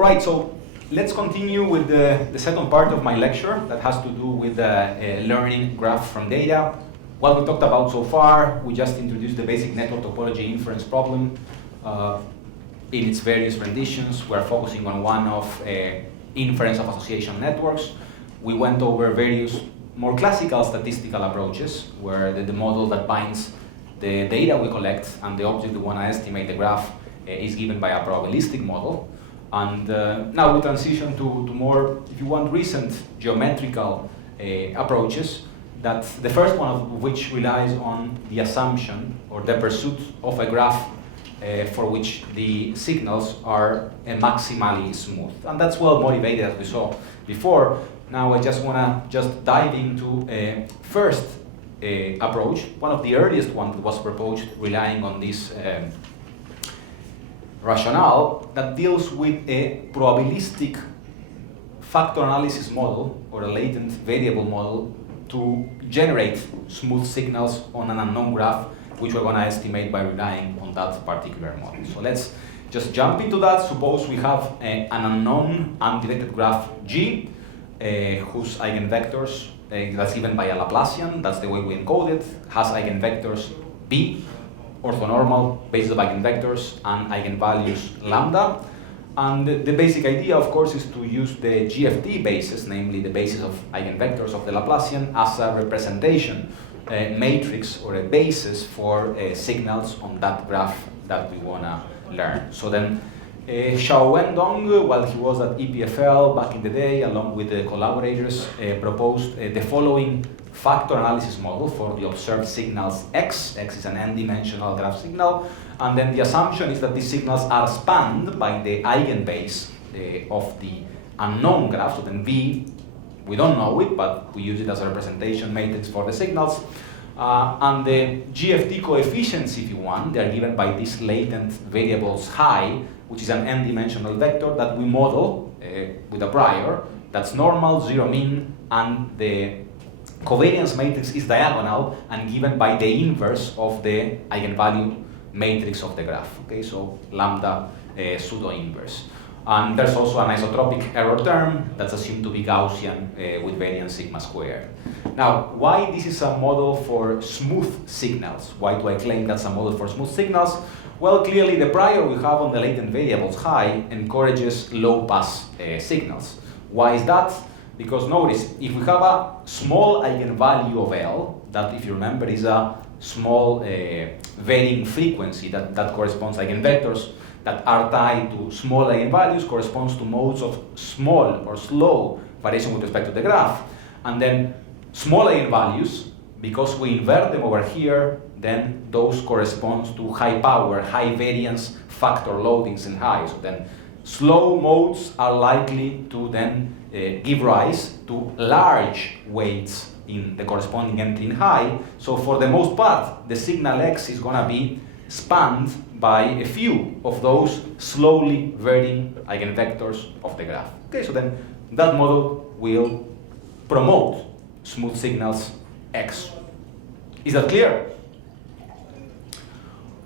All right, so let's continue with the second part of my lecture that has to do with learning graph from data. What we talked about so far, we just introduced the basic network topology inference problem in its various renditions. We're focusing on one of inference of association networks. We went over various more classical statistical approaches where the model that binds the data we collect and the object we want to estimate the graph is given by a probabilistic model. And now we transition to more, if you want, recent geometrical approaches, that the first one of which relies on the assumption or the pursuit of a graph for which the signals are maximally smooth. And that's well motivated, as we saw before. Now I just want to dive into a first approach, one of the earliest ones that was proposed relying on this rationale that deals with a probabilistic factor analysis model or a latent variable model to generate smooth signals on an unknown graph, which we're going to estimate by relying on that particular model. So let's just jump into that. Suppose we have an unknown undirected graph G, whose eigenvectors, that's given by a Laplacian, that's the way we encode it, has eigenvectors B, orthonormal basis of eigenvectors, and eigenvalues lambda. And the basic idea, of course, is to use the GFT basis, namely the basis of eigenvectors of the Laplacian, as a representation matrix or a basis for signals on that graph that we want to learn. So then Xiao Wendong, while he was at EPFL back in the day, along with the collaborators, proposed the following factor analysis model for the observed signals X. X is an n-dimensional graph signal, and then the assumption is that these signals are spanned by the eigenbase of the unknown graph. So then V, we don't know it, but we use it as a representation matrix for the signals. And the GFT coefficients, if you want, they are given by these latent variables high, which is an n-dimensional vector that we model with a prior. That's normal, zero mean, and the covariance matrix is diagonal and given by the inverse of the eigenvalue matrix of the graph. Okay, so lambda pseudo-inverse. And there's also an isotropic error term that's assumed to be Gaussian with variance sigma squared. Now, why this is a model for smooth signals? Why do I claim that's a model for smooth signals? Well, clearly the prior we have on the latent variables high encourages low-pass signals. Why is that? Because notice, if we have a small eigenvalue of L, that if you remember is a small varying frequency that corresponds to eigenvectors that are tied to small eigenvalues, corresponds to modes of small or slow variation with respect to the graph. And then small eigenvalues, because we invert them over here, then those correspond to high power, high variance factor loadings in high. So then slow modes are likely to then give rise to large weights in the corresponding entry in high. So for the most part, the signal X is going to be spanned by a few of those slowly varying eigenvectors of the graph. Okay, so then that model will promote smooth signals X. Is that clear?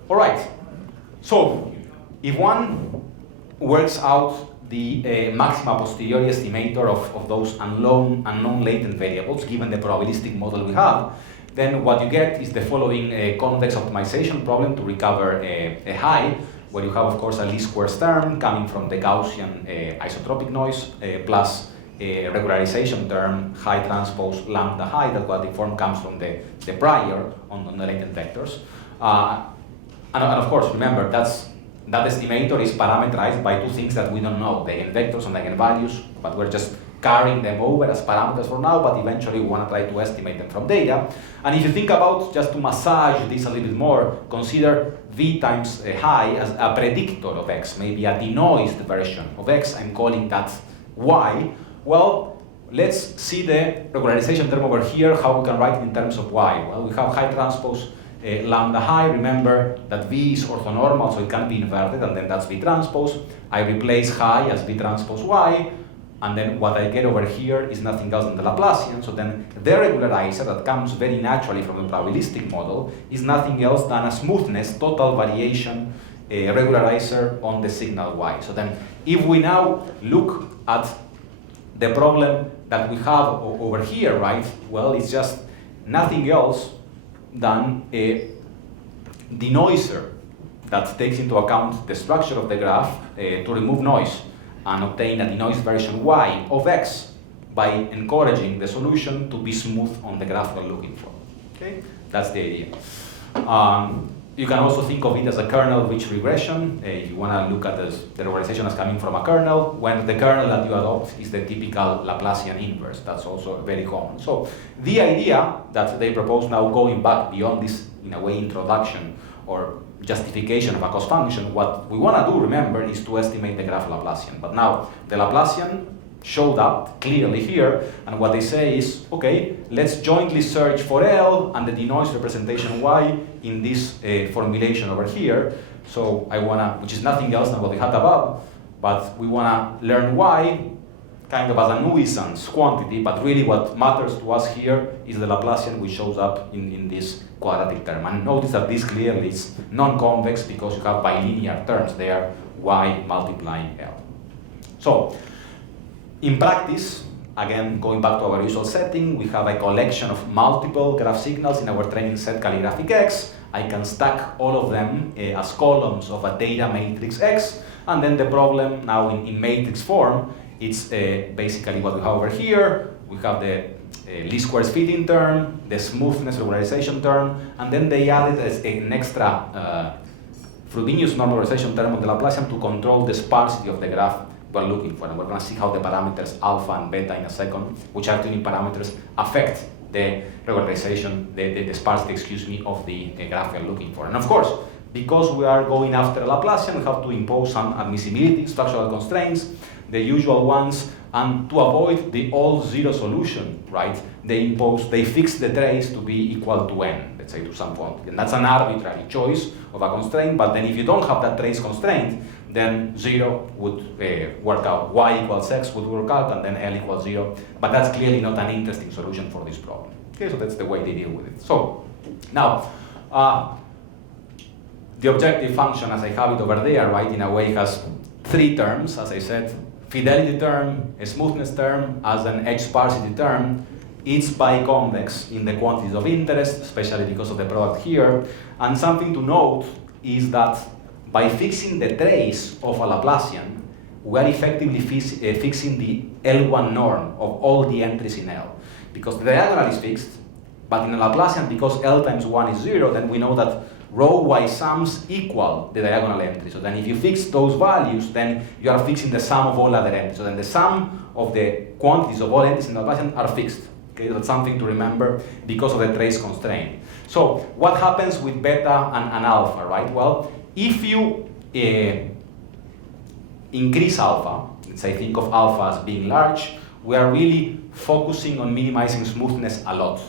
All right. So if one works out the maxima posteriori estimator of those unknown latent variables, given the probabilistic model we have, then what you get is the following convex optimization problem to recover a high, where you have, of course, a least squares term coming from the Gaussian isotropic noise, plus a regularization term, high transpose lambda high, that what the form comes from the prior on the latent vectors. And of course, remember, that estimator is parameterized by two things that we don't know, the eigenvectors and eigenvalues, but we're just carrying them over as parameters for now, but eventually we want to try to estimate them from data. And if you think about, just to massage this a little bit more, consider V times high as a predictor of X, maybe a denoised version of X. I'm calling that Y. Well, let's see the regularization term over here, how we can write it in terms of Y. Well, we have high transpose lambda high. Remember that V is orthonormal, so it can be inverted, and then that's V transpose. I replace high as V transpose Y, and then what I get over here is nothing else than the Laplacian. So then the regularizer that comes very naturally from the probabilistic model is nothing else than a smoothness, total variation regularizer on the signal Y. So then If we now look at the problem that we have over here, right? Well, it's just nothing else than a denoiser that takes into account the structure of the graph to remove noise and obtain a denoised version y of x by encouraging the solution to be smooth on the graph we're looking for. Okay, that's the idea. You can also think of it as a kernel-rich regression. If you want to look at the regularization as coming from a kernel, when the kernel that you adopt is the typical Laplacian inverse. That's also very common. So the idea that they propose now, going back beyond this, in a way, introduction or justification of a cost function, what we want to do, remember, is to estimate the graph Laplacian. But now the Laplacian showed up clearly here, and what they say is, okay, let's jointly search for L and the denoised representation Y in this formulation over here. So I wanna, which is nothing else than what we had above, but we wanna learn Y kind of as a nuisance quantity, but really what matters to us here is the Laplacian which shows up in this quadratic term. And notice that this clearly is non-convex because you have bilinear terms there, Y multiplying L. So, in practice, again, going back to our usual setting, we have a collection of multiple graph signals in our training set calligraphic X. I can stack all of them as columns of a data matrix X, and then the problem now in matrix form, it's basically what we have over here. We have the least squares fitting term, the smoothness regularization term, and then they added an extra Frobenius normalization term of the Laplacian to control the sparsity of the graph we're looking for. And we're going to see how the parameters alpha and beta in a second, which are tuning parameters, affect the regularization, the sparsity, excuse me, of the graph we're looking for. And of course, because we are going after a Laplacian, we have to impose some admissibility, structural constraints, the usual ones, and to avoid the all-zero solution, right? They fix the trace to be equal to n, let's say, to some point. And that's an arbitrary choice of a constraint, but then if you don't have that trace constraint, then 0 would work out, y equals x would work out, and then L equals 0. But that's clearly not an interesting solution for this problem. Okay, so that's the way they deal with it. So, now, the objective function, as I have it over there, right, in a way has three terms, as I said, fidelity term, a smoothness term, as an edge sparsity term. It's biconvex in the quantities of interest, especially because of the product here. And something to note is that by fixing the trace of a Laplacian, we are effectively fixing the L1 norm of all the entries in L. Because the diagonal is fixed, but in a Laplacian, because L times 1 is 0, then we know that row y sums equal the diagonal entry. So then if you fix those values, then you are fixing the sum of all other entries. So then the sum of the quantities of all entries in the Laplacian are fixed. Okay, that's something to remember because of the trace constraint. So what happens with beta and alpha, right? Well, if you increase alpha, let's say think of alpha as being large, we are really focusing on minimizing smoothness a lot.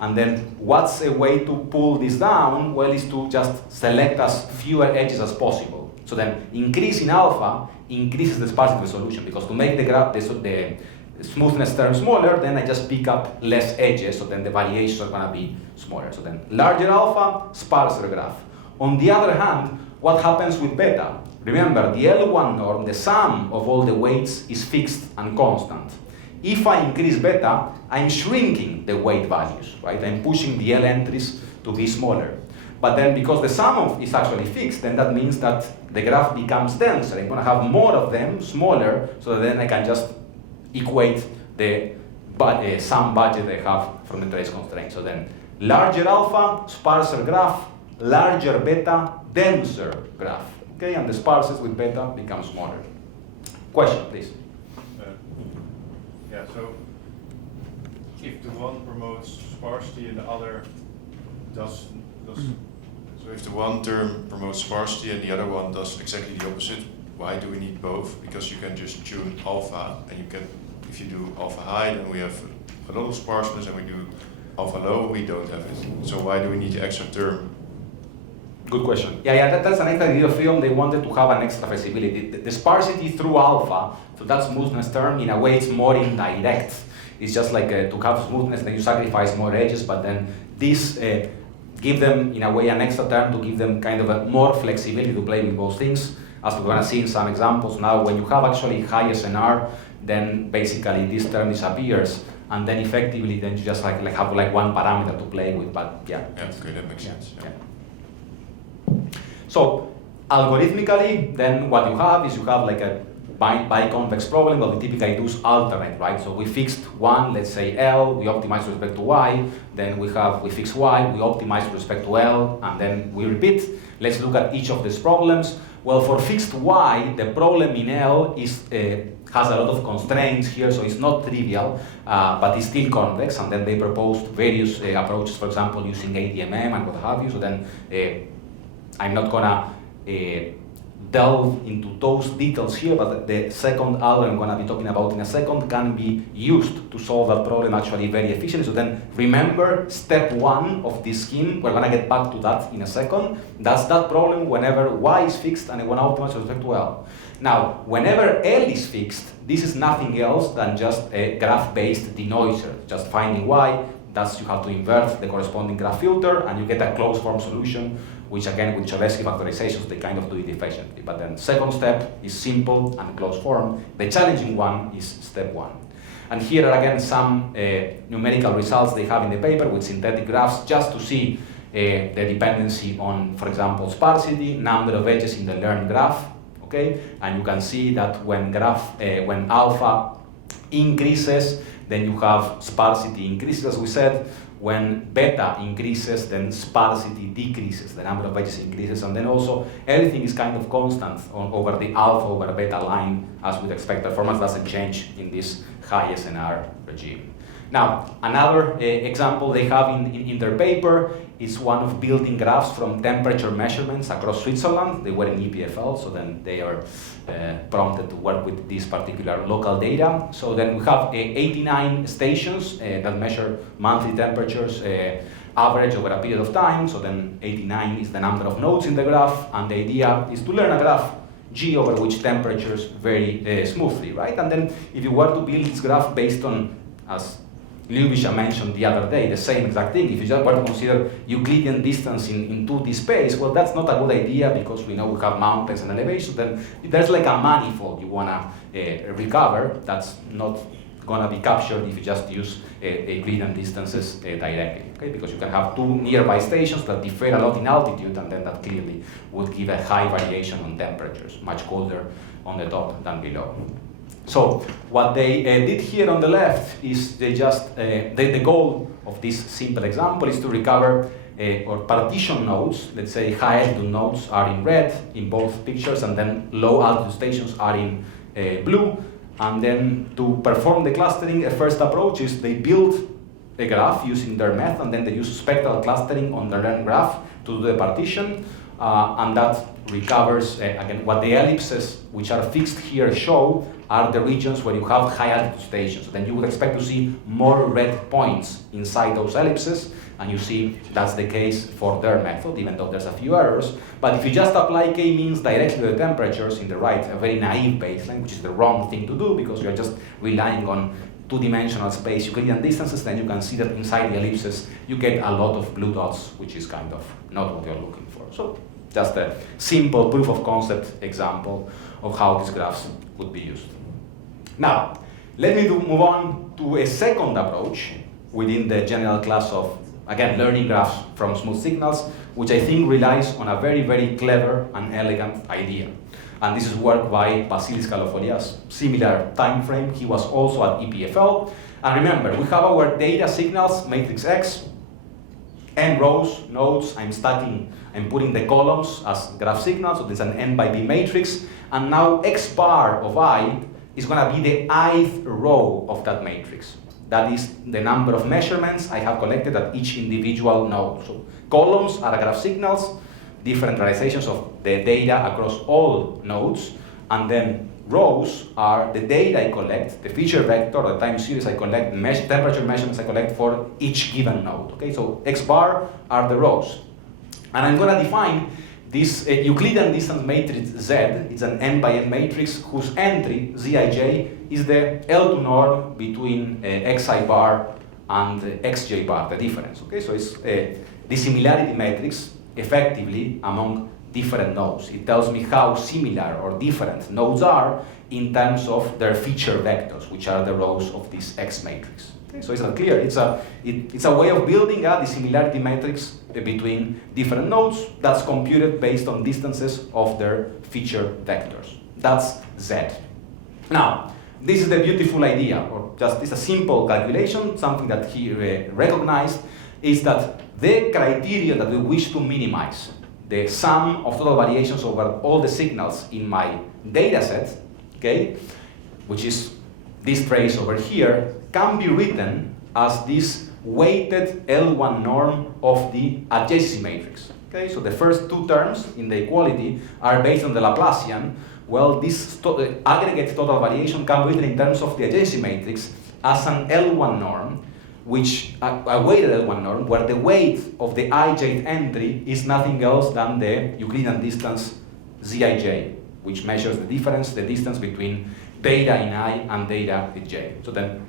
And then what's a way to pull this down? Well, is to just select as fewer edges as possible. So then increasing alpha increases the sparsity of the solution, because to make the graph, the smoothness term smaller, then I just pick up less edges, so then the variations are going to be smaller. So then larger alpha, sparser graph. On the other hand, what happens with beta? Remember, the L1 norm, the sum of all the weights, is fixed and constant. If I increase beta, I'm shrinking the weight values, right? I'm pushing the L entries to be smaller. But then because the sum is actually fixed, then that means that the graph becomes denser. I'm going to have more of them, smaller, so that then I can just equate the sum budget I have from the trace constraint. So then larger alpha, sparser graph, larger beta, denser graph. Okay, and the sparsest with beta becomes smaller. Question, please. Yeah, so if the one promotes sparsity and the other does so if the one term promotes sparsity and the other one does exactly the opposite, why do we need both? Because you can just tune alpha, and you can, if you do alpha high, then we have a lot of sparseness, and we do alpha low, we don't have it. So why do we need the extra term? Good question. Yeah, that's an extra idea of freedom. They wanted to have an extra flexibility. The sparsity through alpha, so that smoothness term, in a way, it's more indirect. It's just like to have smoothness, then you sacrifice more edges, but then this give them, in a way, an extra term to give them kind of a more flexibility to play with both things. as we're gonna see in some examples now, when you have actually high SNR, then basically this term disappears, and then effectively then you just like have like one parameter to play with, but yeah. Yeah, okay, that makes sense. Yeah. So algorithmically, then what you have is you have like a biconvex problem, but we typically do alternate, right? So we fixed one, let's say L, we optimize with respect to Y, then we fix Y, we optimize with respect to L, and then we repeat. Let's look at each of these problems. Well, for fixed Y, the problem in L is has a lot of constraints here, so it's not trivial, but it's still convex, and then they proposed various approaches, for example, using ADMM and what have you, so then I'm not gonna delve into those details here, but the second algorithm I'm going to be talking about in a second can be used to solve that problem actually very efficiently. So then remember step one of this scheme, we're going to get back to that in a second. That's that problem whenever Y is fixed and I want to optimize with respect to L. Now, whenever L is fixed, this is nothing else than just a graph-based denoiser, just finding Y. That's you have to invert the corresponding graph filter and you get a closed form solution, which again with Cholesky factorizations they kind of do it efficiently. But then second step is simple and closed form. The challenging one is step one. And here are again some numerical results they have in the paper with synthetic graphs just to see the dependency on, for example, sparsity, number of edges in the learned graph. Okay, and you can see that when alpha increases, then you have sparsity increases, as we said. When beta increases, then sparsity decreases, the number of edges increases, and then also everything is kind of constant over the alpha over beta line, as we'd expect. Performance doesn't change in this high SNR regime. Now, another example they have in their paper is one of building graphs from temperature measurements across Switzerland. They were in EPFL, so then they are prompted to work with this particular local data. So then we have 89 stations that measure monthly temperatures average over a period of time. So then 89 is the number of nodes in the graph, and the idea is to learn a graph G over which temperatures vary smoothly, right? And then if you were to build this graph based on, as Ljubisha mentioned the other day, the same exact thing. If you just were to consider Euclidean distance in 2D space, well, that's not a good idea because we know we have mountains and elevations. Then there's like a manifold you want to recover that's not going to be captured if you just use Euclidean distances directly, okay? Because you can have two nearby stations that differ a lot in altitude, and then that clearly would give a high variation on temperatures, much colder on the top than below. So what they did here on the left is they just, the goal of this simple example is to recover or partition nodes. Let's say high altitude nodes are in red in both pictures, and then low altitude stations are in blue. And then to perform the clustering, a first approach is they build a graph using their method, and then they use spectral clustering on the learned graph to do the partition. And that recovers, again, what the ellipses, which are fixed here, show are the regions where you have high altitude stations. So then you would expect to see more red points inside those ellipses, and you see that's the case for their method, even though there's a few errors. But if you just apply k-means directly to the temperatures in the right, a very naive baseline, which is the wrong thing to do because you're just relying on two-dimensional space Euclidean distances, then you can see that inside the ellipses you get a lot of blue dots, which is kind of not what you're looking for. So just a simple proof of concept example of how these graphs could be used. Now, let me move on to a second approach within the general class of, again, learning graphs from smooth signals, which I think relies on a very, very clever and elegant idea. And this is work by Vasilis Kalofolias, similar time frame. He was also at EPFL. And remember, we have our data signals, matrix X, n rows, nodes. I'm putting the columns as graph signals, so there's an n by b matrix. And now x bar of I is going to be the ith row of that matrix. That is the number of measurements I have collected at each individual node. So columns are graph signals, different realizations of the data across all nodes, and then rows are the data I collect, the feature vector, the time series I collect, temperature measurements I collect for each given node. Okay, so x bar are the rows. And I'm going to define this Euclidean distance matrix Z. It's an n by n matrix whose entry, Zij, is the L2 norm between xi bar and xj bar, the difference. Okay, so it's the similarity matrix effectively among different nodes. It tells me how similar or different nodes are in terms of their feature vectors, which are the rows of this X matrix. Okay, so it's not clear. It's a way of building a dissimilarity matrix between different nodes that's computed based on distances of their feature vectors. That's Z. Now, this is the beautiful idea, or just it's a simple calculation, something that he recognized, is that the criteria that we wish to minimize, the sum of total variations over all the signals in my data set, okay, which is this trace over here, can be written as this weighted L1 norm of the adjacency matrix. Okay, so the first two terms in the equality are based on the Laplacian. Well, this aggregate total variation can be written in terms of the adjacency matrix as an L1 norm, which a weighted L1 norm, where the weight of the ijth entry is nothing else than the Euclidean distance Zij, which measures the difference, the distance between data in I and data in J. So then,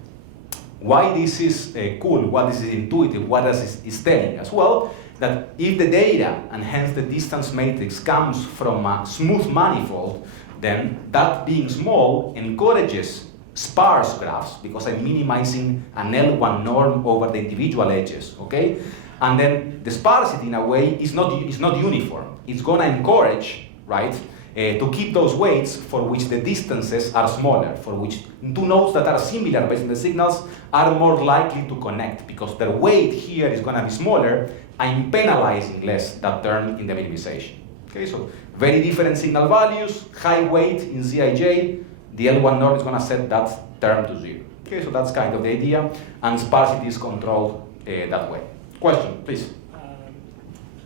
why this is cool, what this is intuitive, what this is telling us? Well, that if the data, and hence the distance matrix, comes from a smooth manifold, then that being small encourages sparse graphs, because I'm minimizing an L1 norm over the individual edges, okay? And then the sparsity, in a way, is not uniform. It's gonna encourage, right, to keep those weights for which the distances are smaller, for which two nodes that are similar based on the signals are more likely to connect, because their weight here is gonna be smaller. I'm penalizing less that term in the minimization. Okay, so very different signal values, high weight in Zij, the L1 norm is gonna set that term to 0. Okay, so that's kind of the idea, and sparsity is controlled that way. Question, please.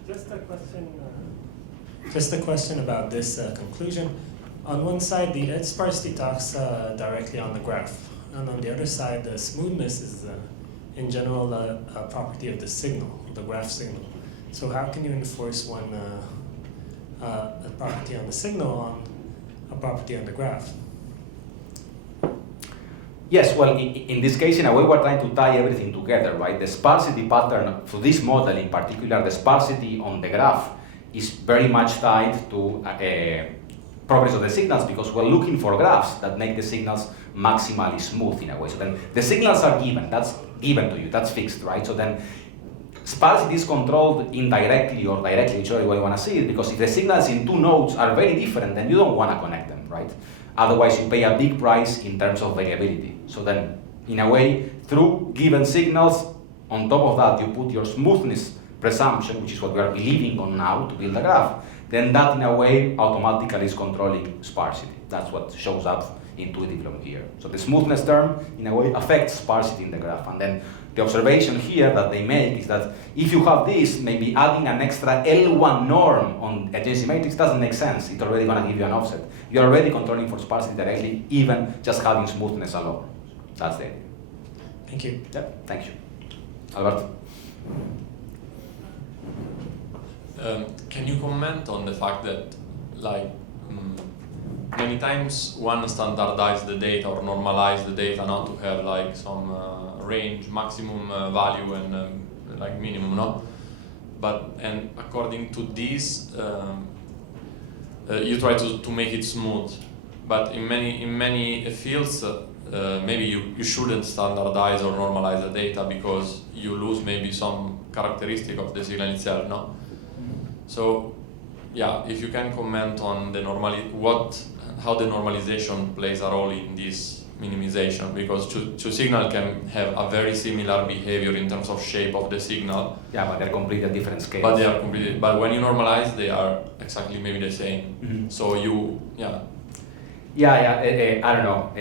Just a question about this conclusion. On one side, the edge sparsity talks directly on the graph, and on the other side, the smoothness is in general a property of the signal, the graph signal. So how can you enforce one a property on the signal on a property on the graph? Yes, well, in this case, in a way, we're trying to tie everything together, right? The sparsity pattern for this model in particular, the sparsity on the graph is very much tied to properties of the signals, because we're looking for graphs that make the signals maximally smooth in a way. So then the signals are given, that's given to you, that's fixed, right? So then sparsity is controlled indirectly or directly, whichever way you want to see it, because if the signals in two nodes are very different, then you don't want to connect them, right? Otherwise, you pay a big price in terms of variability. So then, in a way, through given signals, on top of that, you put your smoothness presumption, which is what we are believing on now to build a graph, then that, in a way, automatically is controlling sparsity. That's what shows up intuitively from here. So the smoothness term, in a way, affects sparsity in the graph. And then the observation here that they make is that if you have this, maybe adding an extra L1 norm on adjacency matrix doesn't make sense. It's already going to give you an offset. You're already controlling for sparsity directly, even just having smoothness alone. That's the idea. Thank you. Yeah, thank you. Alberto? Can you comment on the fact that, like, many times one standardize the data or normalize the data not to have like some range, maximum value and like minimum, no? And according to this, you try to make it smooth. But in many fields, maybe you shouldn't standardize or normalize the data because you lose maybe some characteristic of the signal itself, no? So, yeah, if you can comment on the how the normalization plays a role in this minimization, because two signals can have a very similar behavior in terms of shape of the signal. Yeah, but they're completely different scales. But when you normalize, they are exactly maybe the same. Mm-hmm. So I don't know.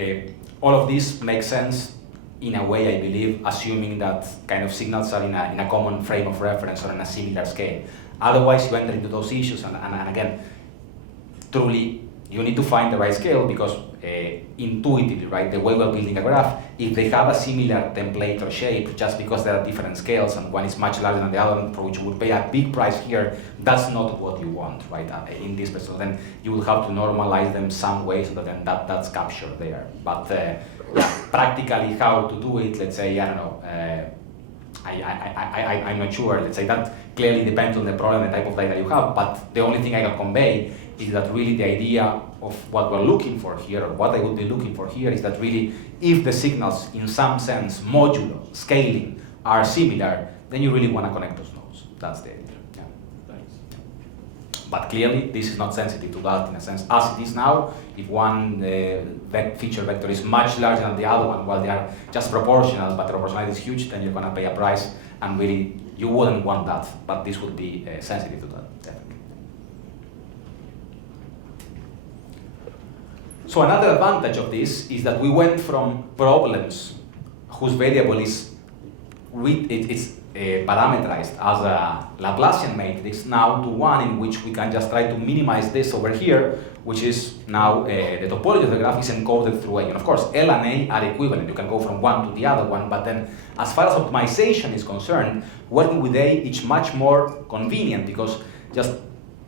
All of this makes sense in a way, I believe, assuming that kind of signals are in a common frame of reference or in a similar scale. Otherwise, you enter into those issues, and again, truly, you need to find the right scale, because intuitively, right, the way we're building a graph, if they have a similar template or shape, just because there are different scales and one is much larger than the other, for which you would pay a big price here, that's not what you want, right, in this case. So then you will have to normalize them some way so that then that's captured there. But practically how to do it, let's say, I don't know, I I'm not sure. Let's say that clearly depends on the problem, the type of data you have, but the only thing I can convey is that really the idea of what we're looking for here, or what I would be looking for here, is that really if the signals in some sense, modulo, scaling, are similar, then you really want to connect those nodes. That's the idea. Yeah. Thanks. But clearly, this is not sensitive to that in a sense. As it is now, if one feature vector is much larger than the other one, while they are just proportional, but the proportionality is huge, then you're going to pay a price, and really, you wouldn't want that. But this would be sensitive to that, definitely. So another advantage of this is that we went from problems whose variable is parameterized as a Laplacian matrix now to one in which we can just try to minimize this over here, which is now the topology of the graph is encoded through A. And of course, L and A are equivalent. You can go from one to the other one, but then as far as optimization is concerned, working with A is much more convenient because just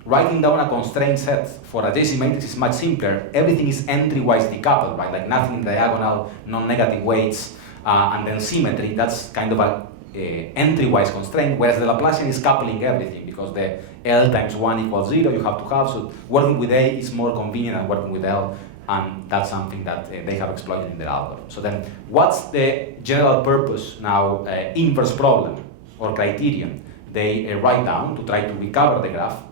writing down a constraint set for a JC matrix is much simpler. Everything is entry-wise decoupled, right? Like nothing in diagonal, non-negative weights, and then symmetry. That's kind of a entry-wise constraint, whereas the Laplacian is coupling everything because the L times 1 equals 0 you have to have. So working with A is more convenient than working with L, and that's something that they have exploited in their algorithm. So then what's the general purpose now inverse problem or criterion they write down to try to recover the graph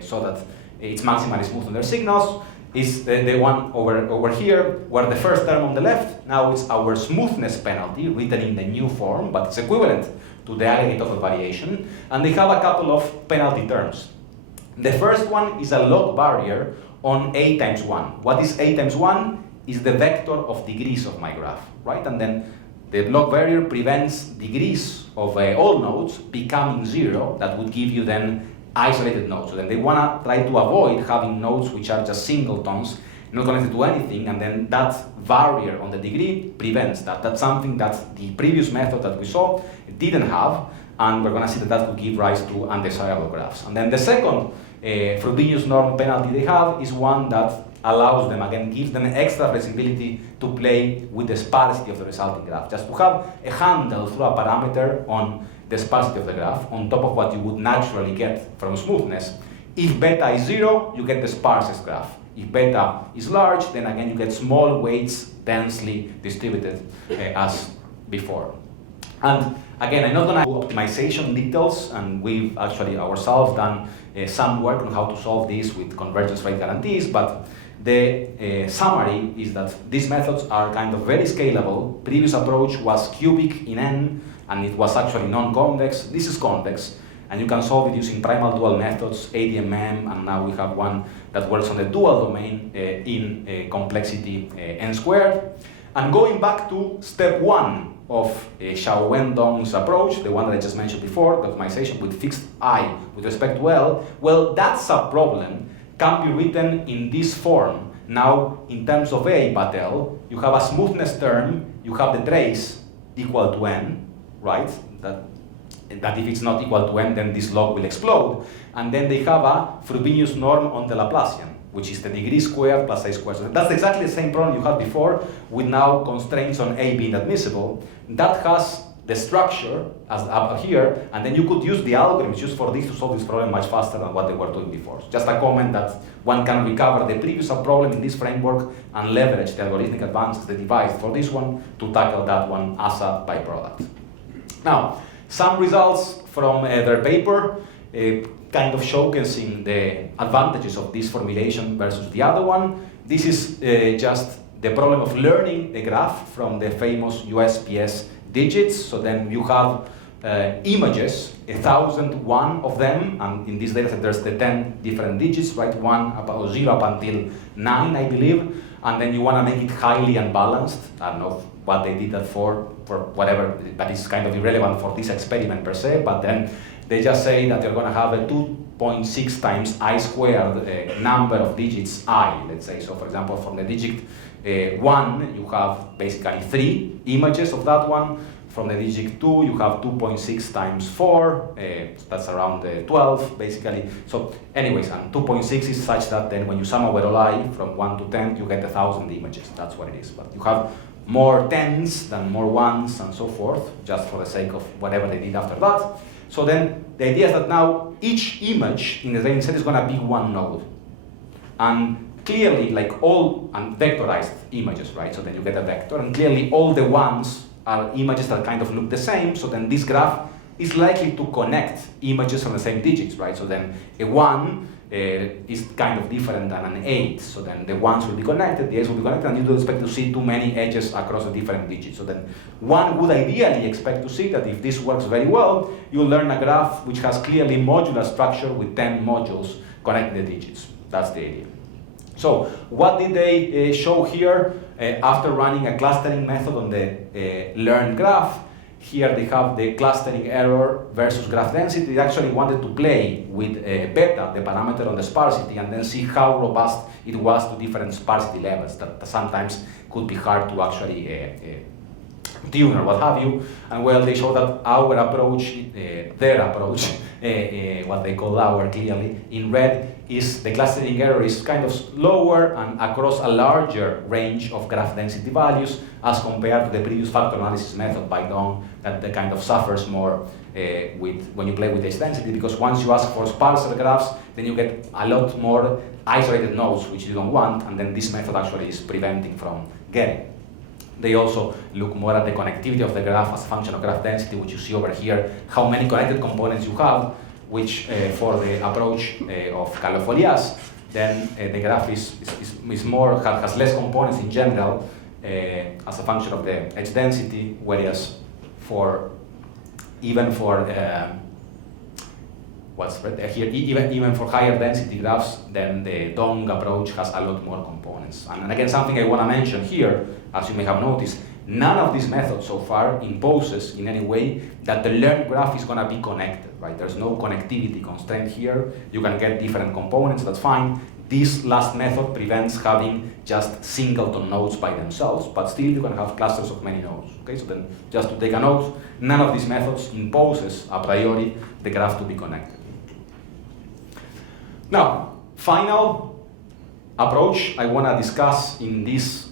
so that it's maximally smooth on their signals? Is the one over here, where the first term on the left, now it's our smoothness penalty, written in the new form, but it's equivalent to the aggregate of the variation, and they have a couple of penalty terms. The first one is a log barrier on A times 1. What is A times 1? Is the vector of degrees of my graph, right? And then the log barrier prevents degrees of all nodes becoming 0. That would give you then isolated nodes. So then they want to try to avoid having nodes which are just singletons, not connected to anything, and then that barrier on the degree prevents that. That's something that the previous method that we saw didn't have, and we're going to see that that could give rise to undesirable graphs. And then the second Frobenius norm penalty they have is one that allows them, again, gives them extra flexibility to play with the sparsity of the resulting graph. Just to have a handle through a parameter on the sparsity of the graph on top of what you would naturally get from smoothness. If beta is 0, you get the sparsest graph. If beta is large, then again you get small weights densely distributed as before. And again, I'm not going to do optimization details, and we've actually ourselves done some work on how to solve this with convergence rate guarantees, but the summary is that these methods are kind of very scalable. Previous approach was cubic in n, and it was actually non-convex. This is convex, and you can solve it using primal dual methods, ADMM, and now we have one that works on the dual domain in complexity n squared. And going back to step 1 of Xiao Wendong's approach, the one that I just mentioned before, the optimization with fixed I with respect to L, well, that subproblem can be written in this form. Now, in terms of A but L, you have a smoothness term, you have the trace equal to n, right? That if it's not equal to n, then this log will explode. And then they have a Frobenius norm on the Laplacian, which is the degree squared plus A squared. So that's exactly the same problem you had before, with now constraints on A being admissible. That has the structure as up here, and then you could use the algorithms used for this to solve this problem much faster than what they were doing before. So just a comment that one can recover the previous problem in this framework and leverage the algorithmic advances they devised for this one to tackle that one as a byproduct. Now, some results from their paper, kind of showcasing the advantages of this formulation versus the other one. This is just the problem of learning the graph from the famous USPS digits. So then you have images, 1,001 of them, and in this data set there's the 10 different digits, right? 0 up until 9, I believe, and then you want to make it highly unbalanced. I don't know what they did that for whatever, but it's kind of irrelevant for this experiment per se, but then they just say that you're going to have a 2.6 times I squared number of digits I, let's say. So for example, from the digit 1, you have basically 3 images of that one. From the digit 2, you have 2.6 times 4, that's around 12, basically. So anyways, and 2.6 is such that then when you sum over all I from 1 to 10, you get 1,000 images. That's what it is. But you have more tens than more ones and so forth, just for the sake of whatever they did after that. So then the idea is that now each image in the training set is going to be one node. And clearly, like all vectorized images, right? So then you get a vector, and clearly all the ones are images that kind of look the same. So then this graph is likely to connect images from the same digits, right? So then a 1 is kind of different than an 8. So then the 1s will be connected, the 8s will be connected, and you don't expect to see too many edges across the different digits. So then one would ideally expect to see that if this works very well, you'll learn a graph which has clearly modular structure with 10 modules connecting the digits. That's the idea. So what did they show here after running a clustering method on the learned graph? Here they have the clustering error versus graph density. They actually wanted to play with beta, the parameter on the sparsity, and then see how robust it was to different sparsity levels that sometimes could be hard to actually tune or what have you. And well, they showed that our approach, their approach, what they call our clearly, in red, is the clustering error is kind of lower and across a larger range of graph density values as compared to the previous factor analysis method by Dong that the kind of suffers more when you play with edge density, because once you ask for sparser graphs, then you get a lot more isolated nodes which you don't want, and then this method actually is preventing from getting. They also look more at the connectivity of the graph as a function of graph density, which you see over here, how many connected components you have, which for the approach of Calofolias, then the graph is more, has less components in general as a function of the edge density, whereas even for even for higher density graphs, then the Dong approach has a lot more components. And again, something I want to mention here, as you may have noticed, none of these methods so far imposes in any way that the learned graph is going to be connected, right? There's no connectivity constraint here. You can get different components, that's fine. This last method prevents having just singleton nodes by themselves, but still you can have clusters of many nodes. Okay, so then just to take a note, none of these methods imposes a priori the graph to be connected. Now, final approach I want to discuss in this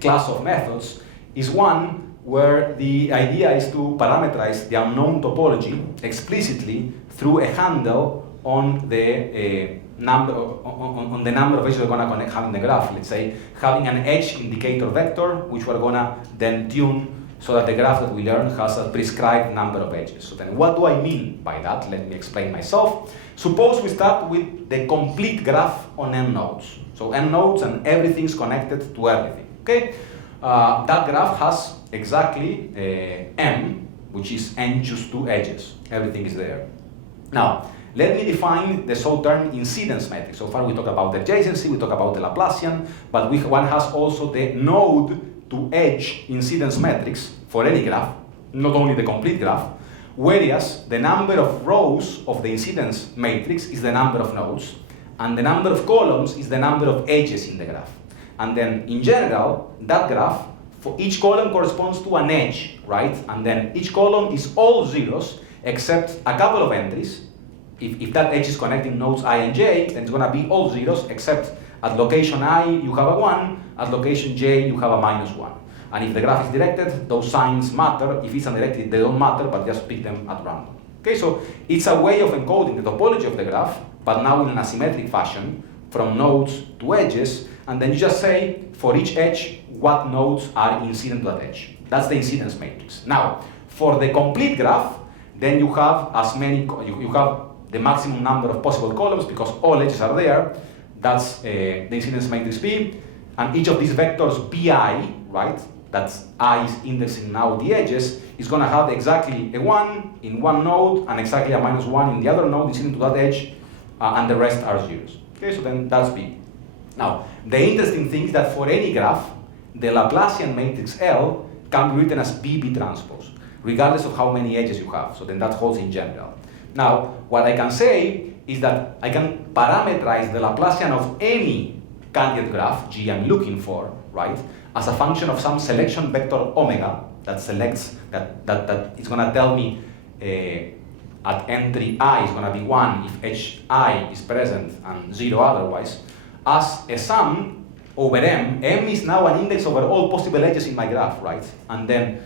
class of methods is one where the idea is to parameterize the unknown topology explicitly through a handle on the number of edges we're going to have in the graph. Let's say having an edge indicator vector, which we're going to then tune so that the graph that we learn has a prescribed number of edges. So then what do I mean by that? Let me explain myself. Suppose we start with the complete graph on n nodes. So n nodes and everything's connected to everything. Okay? That graph has exactly m, which is n choose 2 edges. Everything is there. Now, let me define the so-term incidence metric. So far we talk about the adjacency, we talk about the Laplacian, but one has also the node to edge incidence metrics for any graph, not only the complete graph, whereas the number of rows of the incidence matrix is the number of nodes, and the number of columns is the number of edges in the graph. And then in general, that graph, for each column corresponds to an edge, right? And then each column is all zeros except a couple of entries. If that edge is connecting nodes I and j, then it's going to be all zeros, except at location I you have a 1, at location j you have a -1. And if the graph is directed, those signs matter. If it's undirected, they don't matter, but just pick them at random. Okay, so it's a way of encoding the topology of the graph, but now in an asymmetric fashion, from nodes to edges, and then you just say, for each edge, what nodes are incident to that edge. That's the incidence matrix. Now, for the complete graph, then you have as many, you have the maximum number of possible columns because all edges are there. That's the incidence matrix B. And each of these vectors bi, right, that's I is indexing now the edges, is going to have exactly a 1 in one node and exactly a -1 in the other node incident to that edge, and the rest are zeros. Okay, so then that's B. Now, the interesting thing is that for any graph, the Laplacian matrix L can be written as BB transpose, regardless of how many edges you have. So then that holds in general. Now, what I can say is that I can parameterize the Laplacian of any candidate graph, G I'm looking for, right, as a function of some selection vector omega that selects, that it's going to tell me at entry I is going to be 1 if edge I is present and 0 otherwise, as a sum over M. M is now an index over all possible edges in my graph, right? And then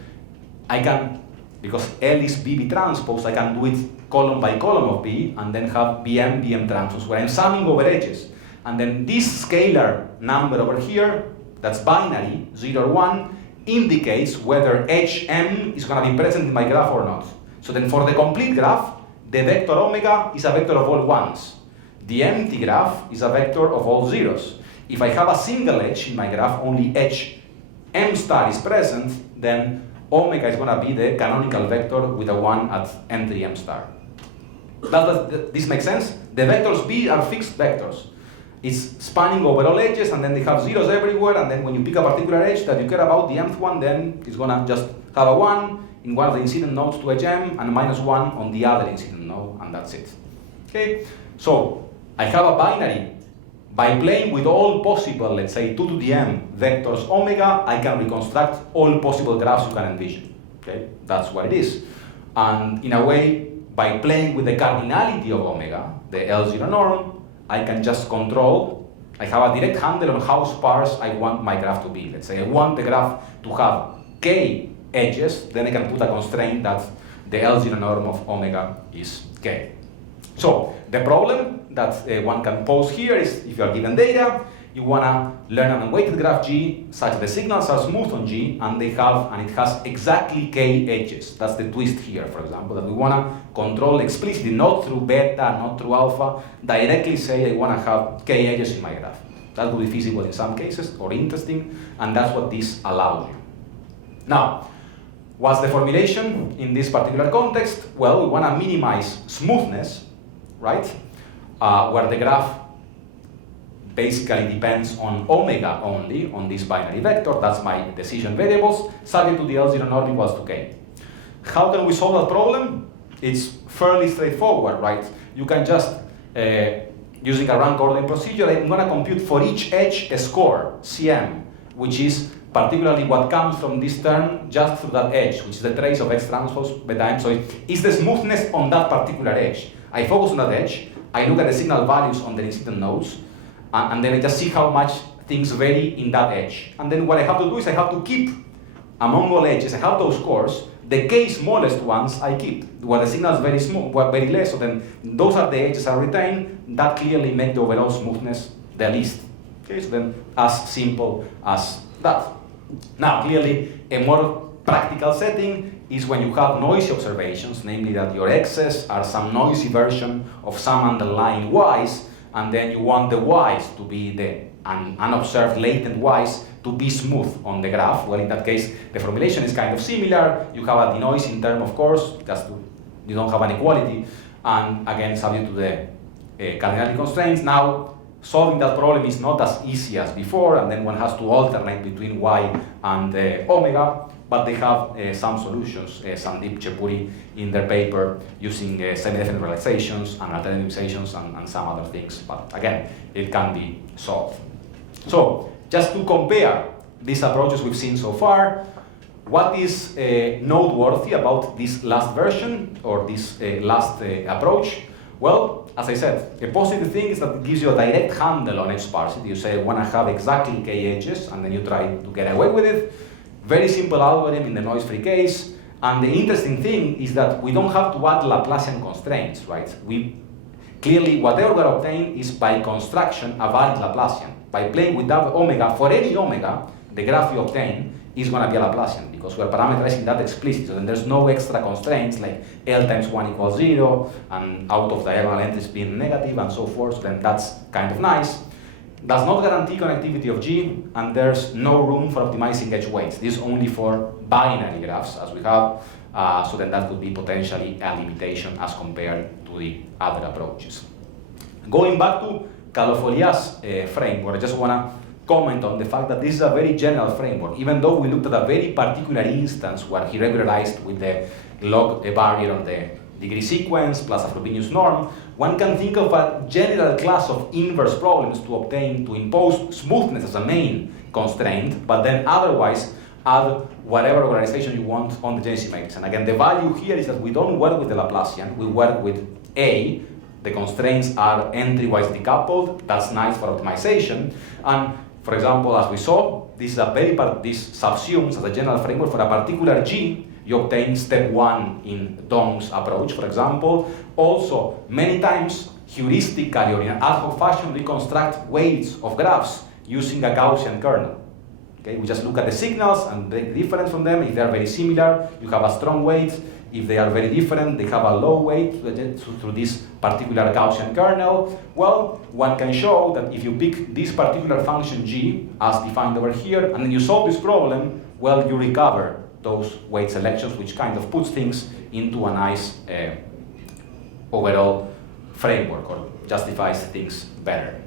I can, because L is BB transpose, I can do it column by column of B, and then have BM, BM transpose, where I'm summing over edges. And then this scalar number over here, that's binary, 0 or 1, indicates whether edge M is going to be present in my graph or not. So then for the complete graph, the vector omega is a vector of all ones. The empty graph is a vector of all zeros. If I have a single edge in my graph, only edge M star is present, then omega is going to be the canonical vector with a 1 at entry M star. Does this make sense? The vectors B are fixed vectors. It's spanning over all edges, and then they have zeros everywhere, and then when you pick a particular edge that you care about, the mth one, then it's going to just have a 1 in one of the incident nodes to edge M, and -1 on the other incident node, and that's it. Okay? So I have a binary. By playing with all possible, let's say 2 to the m vectors omega, I can reconstruct all possible graphs you can envision. Okay? That's what it is. And in a way, by playing with the cardinality of omega, the L0 norm, I can just control, I have a direct handle on how sparse I want my graph to be. Let's say I want the graph to have k edges, then I can put a constraint that the L0 norm of omega is k. So the problem that one can pose here is, if you are given data, you want to learn an unweighted graph G such the signals are smooth on G, and it has exactly k edges. That's the twist here, for example, that we want to control explicitly, not through beta, not through alpha, directly say I want to have k edges in my graph. That would be feasible in some cases, or interesting, and that's what this allows you. Now, what's the formulation in this particular context? Well, we want to minimize smoothness, right? Where the graph basically depends on omega only, on this binary vector. That's my decision variables, subject to the L0 norm equals to k. How can we solve that problem? It's fairly straightforward, right? You can just, using a rank ordering procedure, I'm going to compute for each edge a score, Cm, which is particularly what comes from this term just through that edge, which is the trace of X transpose beta m. So it's the smoothness on that particular edge. I focus on that edge, I look at the signal values on the incident nodes, and then I just see how much things vary in that edge. And then what I have to do is I have to keep, among all edges, I have those scores, the k smallest ones I keep, where the signal is very small, very less, so then those are the edges I retain, that clearly make the overall smoothness the least. Okay, so then as simple as that. Now, clearly, a more practical setting is when you have noisy observations, namely that your x's are some noisy version of some underlying y's, and then you want the y's to be the unobserved latent y's to be smooth on the graph. Well, in that case, the formulation is kind of similar. You have a denoising term, of course, just you don't have an equality, and again, subject to the cardinality constraints. Now, solving that problem is not as easy as before, and then one has to alternate between y and omega, but they have some solutions, Sandeep Chepuri in their paper, using semi-definite realizations and alternativizations and some other things, but again, it can be solved. So, just to compare these approaches we've seen so far, what is noteworthy about this last version, or this last approach? Well, as I said, a positive thing is that it gives you a direct handle on edge sparsity. You say, I want to have exactly k edges, and then you try to get away with it. Very simple algorithm in the noise-free case. And the interesting thing is that we don't have to add Laplacian constraints, right? Clearly, whatever we obtain is by construction a valid Laplacian. By playing with that omega, for any omega, the graph you obtain is going to be a Laplacian, because we're parameterizing that explicitly. So then there's no extra constraints like L times 1 equals 0, and out of diagonal entries being negative, and so forth. So then that's kind of nice. Does not guarantee connectivity of G, and there's no room for optimizing edge weights. This is only for binary graphs, as we have. So then that could be potentially a limitation as compared to the other approaches. Going back to Calofolia's framework, I just want to comment on the fact that this is a very general framework, even though we looked at a very particular instance where he regularized with the log barrier on the degree sequence plus a Frobenius norm. One can think of a general class of inverse problems to impose smoothness as a main constraint, but then otherwise add whatever organization you want on the Genesis matrix. And again, the value here is that we don't work with the Laplacian, we work with A. The constraints are entry-wise decoupled. That's nice for optimization. And For example, as we saw, this subsumes as a general framework for a particular G. You obtain step 1 in Dong's approach, for example. Also, many times, heuristically or in an ad hoc fashion, we construct weights of graphs using a Gaussian kernel. Okay, we just look at the signals and the difference from them. If they are very similar, you have a strong weight. If they are very different, they have a low weight through this particular Gaussian kernel. Well, one can show that if you pick this particular function g, as defined over here, and then you solve this problem, well, you recover those weight selections, which kind of puts things into a nice overall framework, or justifies things better.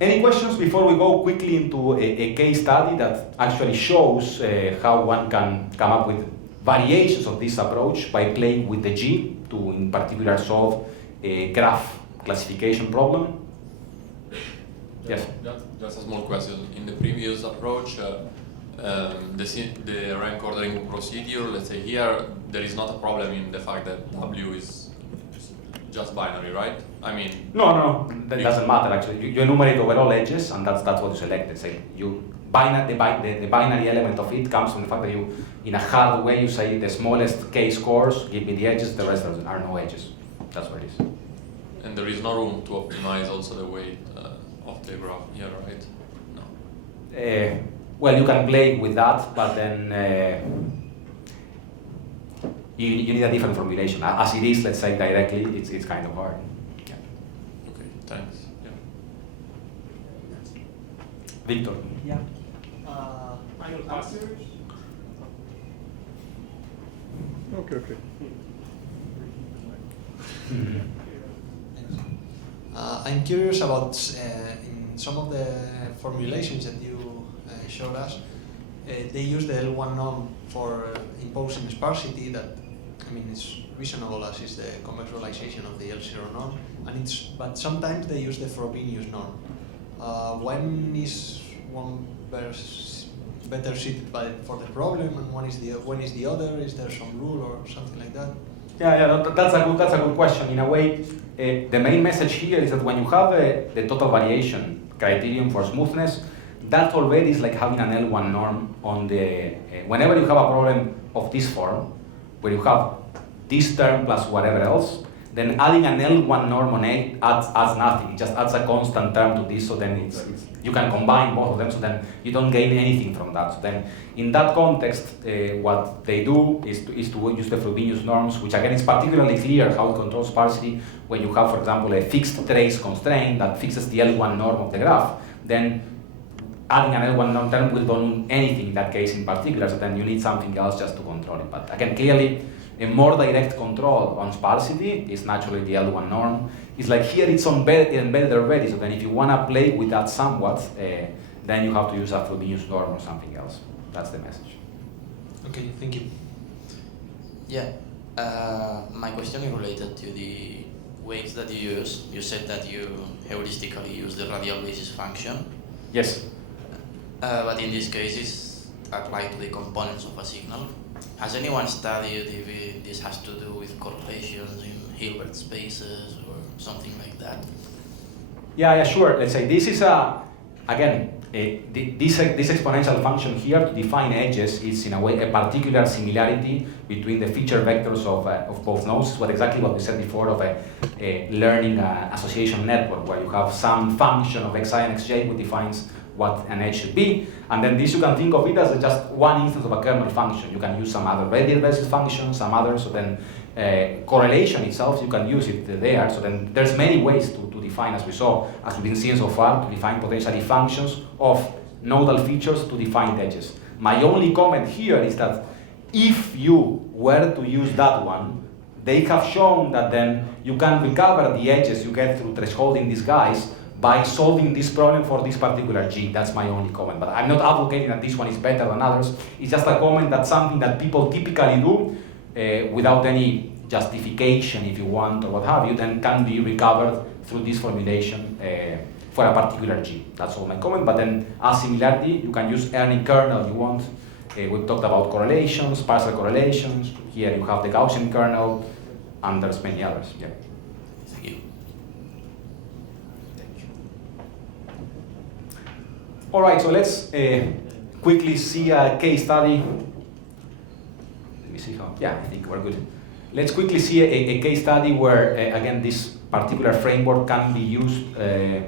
Any questions before we go quickly into a case study that actually shows how one can come up with variations of this approach by playing with the G to, in particular, solve a graph classification problem? Yes? Just a small question. In the previous approach, the rank ordering procedure, let's say here, there is not a problem in the fact that W is just binary, right? I mean... No, that doesn't matter actually. You enumerate overall edges, and that's what you selected. Say the binary element of it comes from the fact that you, in a hard way, you say the smallest k-scores, give me the edges, the rest are no edges. That's what it is. And there is no room to optimize also the weight of the graph here, right? No. Well, you can play with that, but then you need a different formulation. As it is, let's say directly, it's kind of hard. Yeah. Okay, thanks. Yeah. Victor. Yeah. I will answer. Okay. I'm curious about in some of the formulations that you showed us, they use the L1 norm for imposing sparsity that, I mean, it's reasonable as is the convex realization of the L0 norm, and but sometimes they use the Frobenius norm. When is one better suited for the problem, and when is the other? Is there some rule or something like that? Yeah, that's a good question. In a way, the main message here is that when you have the total variation criterion for smoothness, that already is like having an L1 norm on the. Whenever you have a problem of this form, where you have this term plus whatever else, then adding an L1 norm on A adds nothing. It just adds a constant term to this, so then you can combine both of them, so then you don't gain anything from that. So then, in that context, what they do is to use the Frobenius norms, which again is particularly clear how it controls sparsity when you have, for example, a fixed trace constraint that fixes the L1 norm of the graph. Then adding an L1 norm term will don't do anything in that case in particular, so then you need something else just to control it. But again, clearly, a more direct control on sparsity is naturally the L1 norm. It's like here it's embedded already, so then if you want to play with that somewhat, then you have to use a Frobenius norm or something else. That's the message. Okay, thank you. Yeah, my question is related to the weights that you use. You said that you heuristically use the radial basis function. Yes. But in this case, it's applied to the components of a signal. Has anyone studied if this has to do with correlations in Hilbert spaces or something like that? Yeah, sure. Let's say this is this exponential function here to define edges is in a way a particular similarity between the feature vectors of both nodes. It's exactly what we said before of a learning association network, where you have some function of xi and xj which defines what an edge should be, and then this you can think of it as just one instance of a kernel function. You can use some other radial basis function, some other, so then correlation itself, you can use it there. So then there's many ways to define, as we've been seeing so far, to define potentially functions of nodal features to define edges. My only comment here is that if you were to use that one, they have shown that then you can recover the edges you get through thresholding these guys by solving this problem for this particular G. That's my only comment. But I'm not advocating that this one is better than others. It's just a comment that's something that people typically do without any justification, if you want, or what have you, then can be recovered through this formulation for a particular G. That's all my comment. But then, as similarity, you can use any kernel you want. We've talked about correlations, partial correlations. Here you have the Gaussian kernel, and there's many others. Yeah. Thank you. All right, so let's quickly see a case study. Let me see how, yeah, I think we're good. Let's quickly see a case study where, again, this particular framework can be used to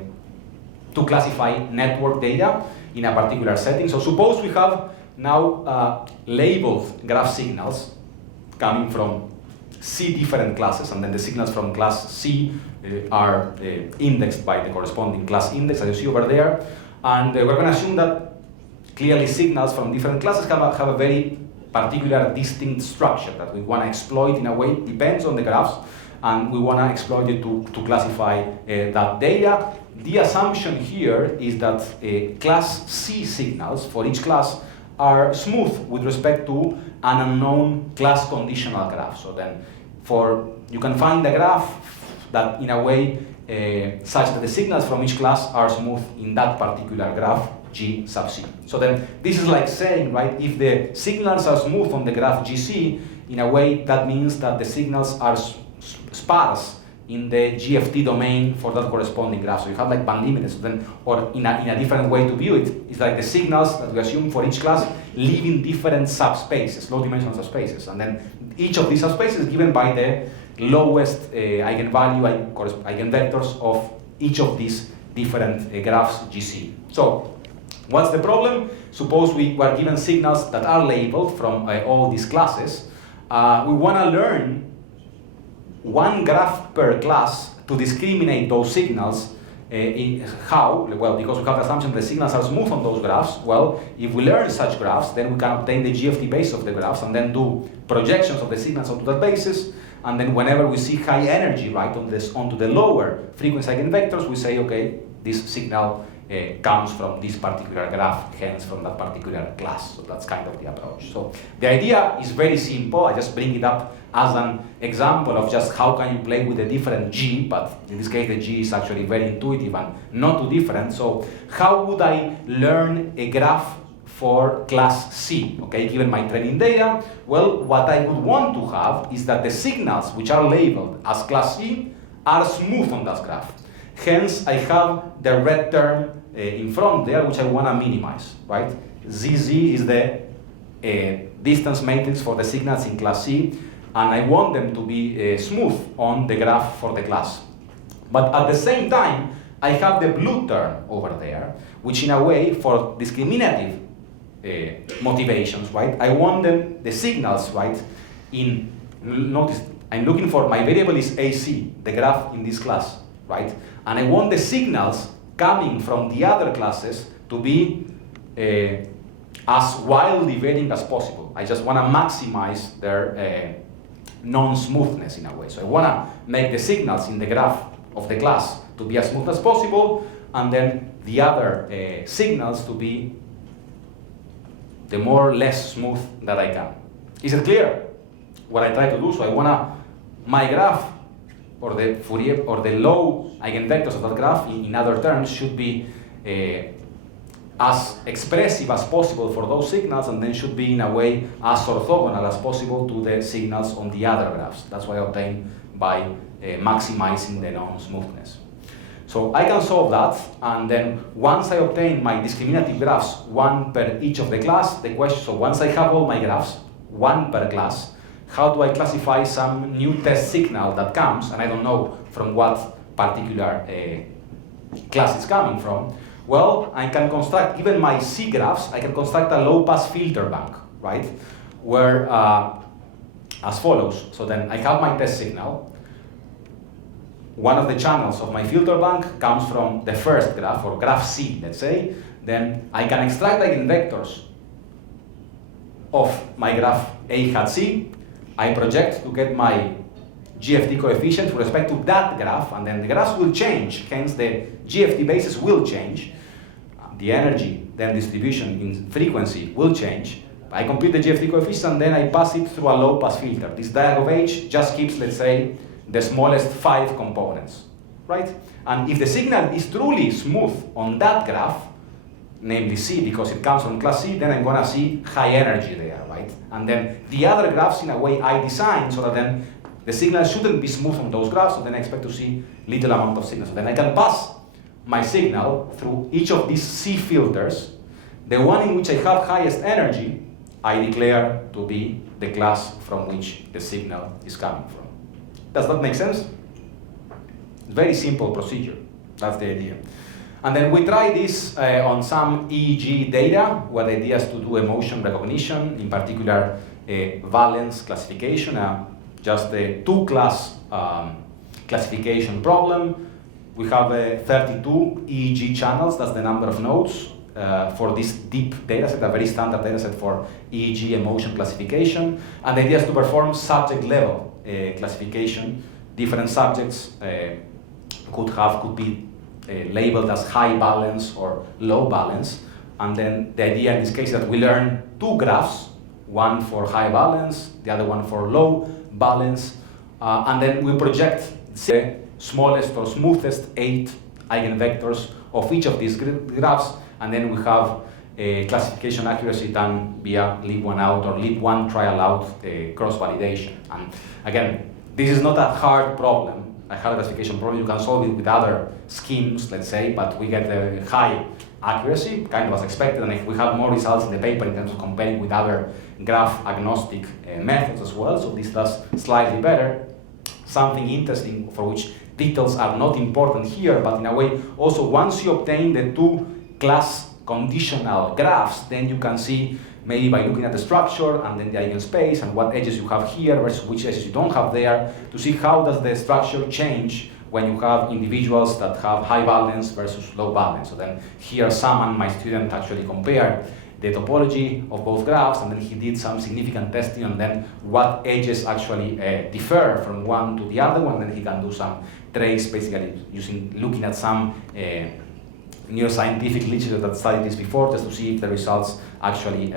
classify network data in a particular setting. So suppose we have now labeled graph signals coming from C different classes, and then the signals from class C are indexed by the corresponding class index, as you see over there. And we're going to assume that clearly signals from different classes have a very particular distinct structure that we want to exploit in a way. It depends on the graphs, and we want to exploit it to classify that data. The assumption here is that class C signals for each class are smooth with respect to an unknown class conditional graph. So then you can find a graph that in a way such that the signals from each class are smooth in that particular graph G sub C. So then this is like saying, right, if the signals are smooth on the graph GC, in a way that means that the signals are sparse in the GFT domain for that corresponding graph. So you have like band limiters. So then, or in a different way to view it, it's like the signals that we assume for each class live in different subspaces, low-dimensional subspaces. And then each of these subspaces is given by the lowest eigenvalue, eigenvectors of each of these different graphs GC. So what's the problem? Suppose we were given signals that are labeled from all these classes. We want to learn one graph per class to discriminate those signals. How? Well, because we have the assumption the signals are smooth on those graphs. Well, if we learn such graphs, then we can obtain the GFT base of the graphs and then do projections of the signals onto that basis. And then whenever we see high energy, right, onto the lower frequency eigenvectors, we say, okay, this signal comes from this particular graph, hence from that particular class. So that's kind of the approach. So the idea is very simple. I just bring it up as an example of just how can you play with a different G, but in this case the G is actually very intuitive and not too different. So how would I learn a graph for class C, okay, given my training data? Well, what I would want to have is that the signals which are labeled as class C are smooth on that graph. Hence, I have the red term in front there, which I want to minimize, right? ZZ is the distance matrix for the signals in class C, and I want them to be smooth on the graph for the class. But at the same time, I have the blue term over there, which in a way, for discriminative motivations, right? I want them, the signals, right? Notice, I'm looking for, my variable is AC, the graph in this class, right? And I want the signals coming from the other classes to be as wildly varying as possible. I just want to maximize their non-smoothness in a way. So I want to make the signals in the graph of the class to be as smooth as possible, and then the other signals to be the more or less smooth that I can. Is it clear what I try to do? So I want my graph, or the Fourier, or the low eigenvectors of that graph, in other terms, should be as expressive as possible for those signals, and then should be in a way as orthogonal as possible to the signals on the other graphs. That's what I obtain by maximizing the non-smoothness. So I can solve that, and then once I obtain my discriminative graphs, one per each of the class, the question, so once I have all my graphs, one per class, how do I classify some new test signal that comes, and I don't know from what particular class it's coming from? Well, I can construct, given my C graphs, I can construct a low-pass filter bank, right? Where, as follows. So then I have my test signal. One of the channels of my filter bank comes from the first graph, or graph C, let's say. Then I can extract eigenvectors of my graph A hat C. I project to get my GFT coefficient with respect to that graph, and then the graphs will change, hence the GFT basis will change. The energy, then distribution in frequency will change. I compute the GFT coefficient, and then I pass it through a low-pass filter. This diag of H just keeps, let's say, the smallest 5 components, right? And if the signal is truly smooth on that graph, namely C, because it comes from class C, then I'm gonna see high energy there, right? And then the other graphs, in a way, I design so that then the signal shouldn't be smooth on those graphs, so then I expect to see little amount of signal. So then I can pass my signal through each of these C filters, the one in which I have highest energy, I declare to be the class from which the signal is coming from. Does that make sense? Very simple procedure. That's the idea. And then we try this on some EEG data, where the idea is to do emotion recognition, in particular valence classification, just a two-class classification problem. We have 32 EEG channels, that's the number of nodes for this deep dataset, a very standard dataset for EEG emotion classification. And the idea is to perform subject level classification. Different subjects could be labeled as high balance or low balance. And then the idea in this case is that we learn two graphs, one for high balance, the other one for low balance. And then we project the smallest or smoothest 8 eigenvectors of each of these graphs, and then we have a classification accuracy done via leave one out or leave one trial out cross-validation. And again, this is not a hard problem, a hard classification problem. You can solve it with other schemes, let's say, but we get a high accuracy, kind of as expected, and if we have more results in the paper in terms of comparing with other graph agnostic methods as well, so this does slightly better. Something interesting for which details are not important here, but in a way, also once you obtain the two class conditional graphs, then you can see maybe by looking at the structure and then the eigenspace and what edges you have here versus which edges you don't have there, to see how does the structure change when you have individuals that have high balance versus low balance. So then here someone, my student, actually compared the topology of both graphs, and then he did some significant testing on then what edges actually differ from one to the other one, and then he can do some trace, basically looking at some neuroscientific literature that studied this before, just to see if the results actually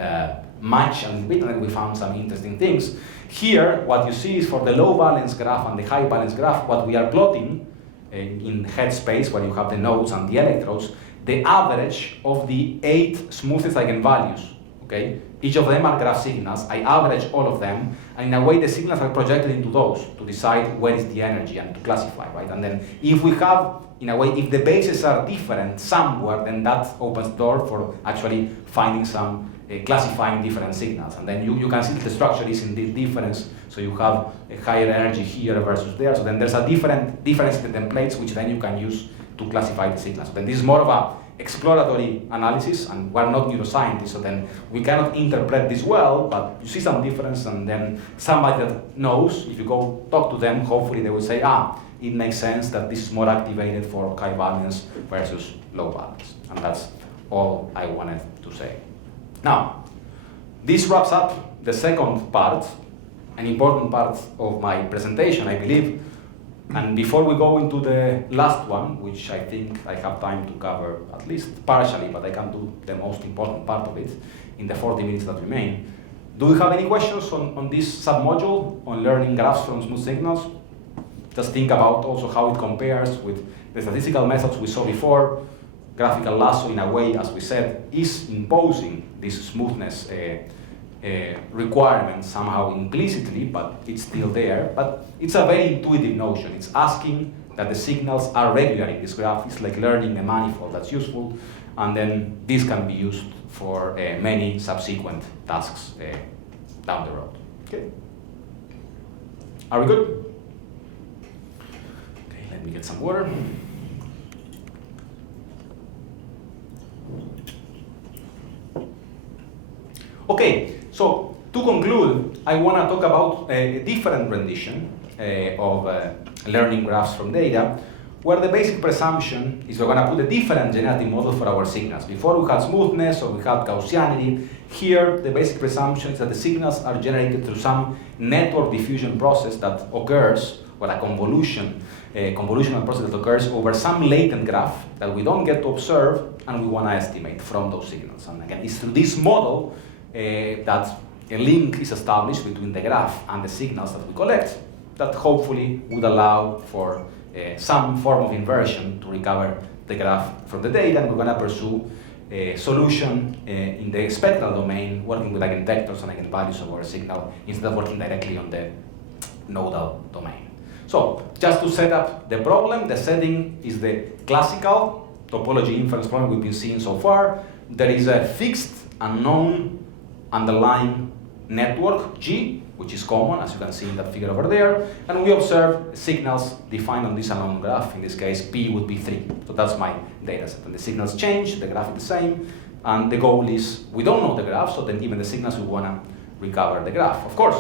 match a little bit, and then we found some interesting things. Here, what you see is for the low balance graph and the high balance graph, what we are plotting in headspace, where you have the nodes and the electrodes, the average of the 8 smoothest eigenvalues, okay? Each of them are graph signals. I average all of them, and in a way the signals are projected into those to decide where is the energy and to classify, right? And then if we have, in a way, if the bases are different somewhere, then that opens the door for actually finding some, classifying different signals. And then you can see that the structure is in this difference, so you have a higher energy here versus there, so then there's a difference in the templates, which then you can use to classify the signals. So then this is more of a exploratory analysis, and we're not neuroscientists, so then we cannot interpret this well, but you see some difference, and then somebody that knows, if you go talk to them, hopefully they will say, it makes sense that this is more activated for high balance versus low balance. And that's all I wanted to say. Now, this wraps up the second part, an important part of my presentation, I believe. And before we go into the last one, which I think I have time to cover at least partially, but I can do the most important part of it in the 40 minutes that remain, do we have any questions on this submodule on learning graphs from smooth signals? Just think about also how it compares with the statistical methods we saw before. Graphical lasso, in a way, as we said, is imposing this smoothness requirement somehow implicitly, but it's still there. But it's a very intuitive notion. It's asking that the signals are regular in this graph. It's like learning a manifold that's useful, and then this can be used for many subsequent tasks down the road. Okay. Are we good? Okay, let me get some water. Okay, so to conclude, I want to talk about a different rendition of learning graphs from data, where the basic presumption is we're going to put a different genetic model for our signals. Before we had smoothness or we had Gaussianity. Here, the basic presumption is that the signals are generated through some network diffusion process that occurs, or a convolutional process that occurs over some latent graph that we don't get to observe and we want to estimate from those signals. And again, it's through this model that a link is established between the graph and the signals that we collect that hopefully would allow for some form of inversion to recover the graph from the data, and we're going to pursue a solution in the spectral domain, working with eigenvectors and eigenvalues of our signal instead of working directly on the nodal domain. So, just to set up the problem, the setting is the classical topology inference problem we've been seeing so far. There is a fixed unknown underlying network G, which is common, as you can see in that figure over there, and we observe signals defined on this unknown graph. In this case, P would be 3. So that's my data set. And the signals change, the graph is the same, and the goal is, we don't know the graph, so then given the signals, we want to recover the graph. Of course,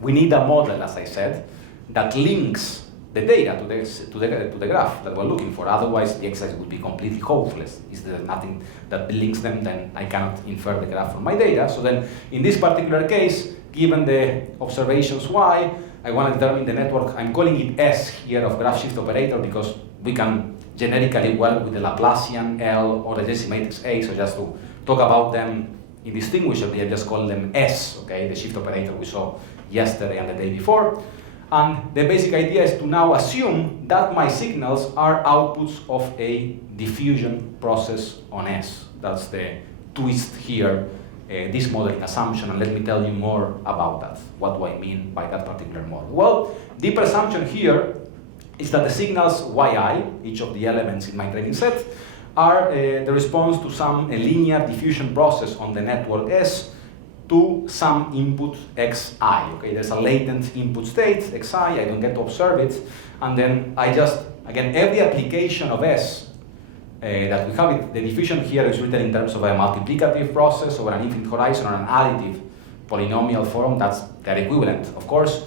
we need a model, as I said, that links the data to the graph that we're looking for. Otherwise, the exercise would be completely hopeless. If there's nothing that links them, then I cannot infer the graph from my data. So then, in this particular case, given the observations Y, I want to determine the network. I'm calling it S here of graph shift operator because we can generically work with the Laplacian L or the adjacency matrix A. So just to talk about them indistinguishably, I just call them S, okay, the shift operator we saw yesterday and the day before. And the basic idea is to now assume that my signals are outputs of a diffusion process on S. That's the twist here, this modeling assumption, and let me tell you more about that. What do I mean by that particular model? Well, the presumption here is that the signals yi, each of the elements in my training set, are the response to some linear diffusion process on the network S to some input xi. Okay, there's a latent input state, xi, I don't get to observe it, and then I just, again, every application of S that we have, the diffusion here is written in terms of a multiplicative process over an infinite horizon or an additive polynomial form. That's their equivalent, of course.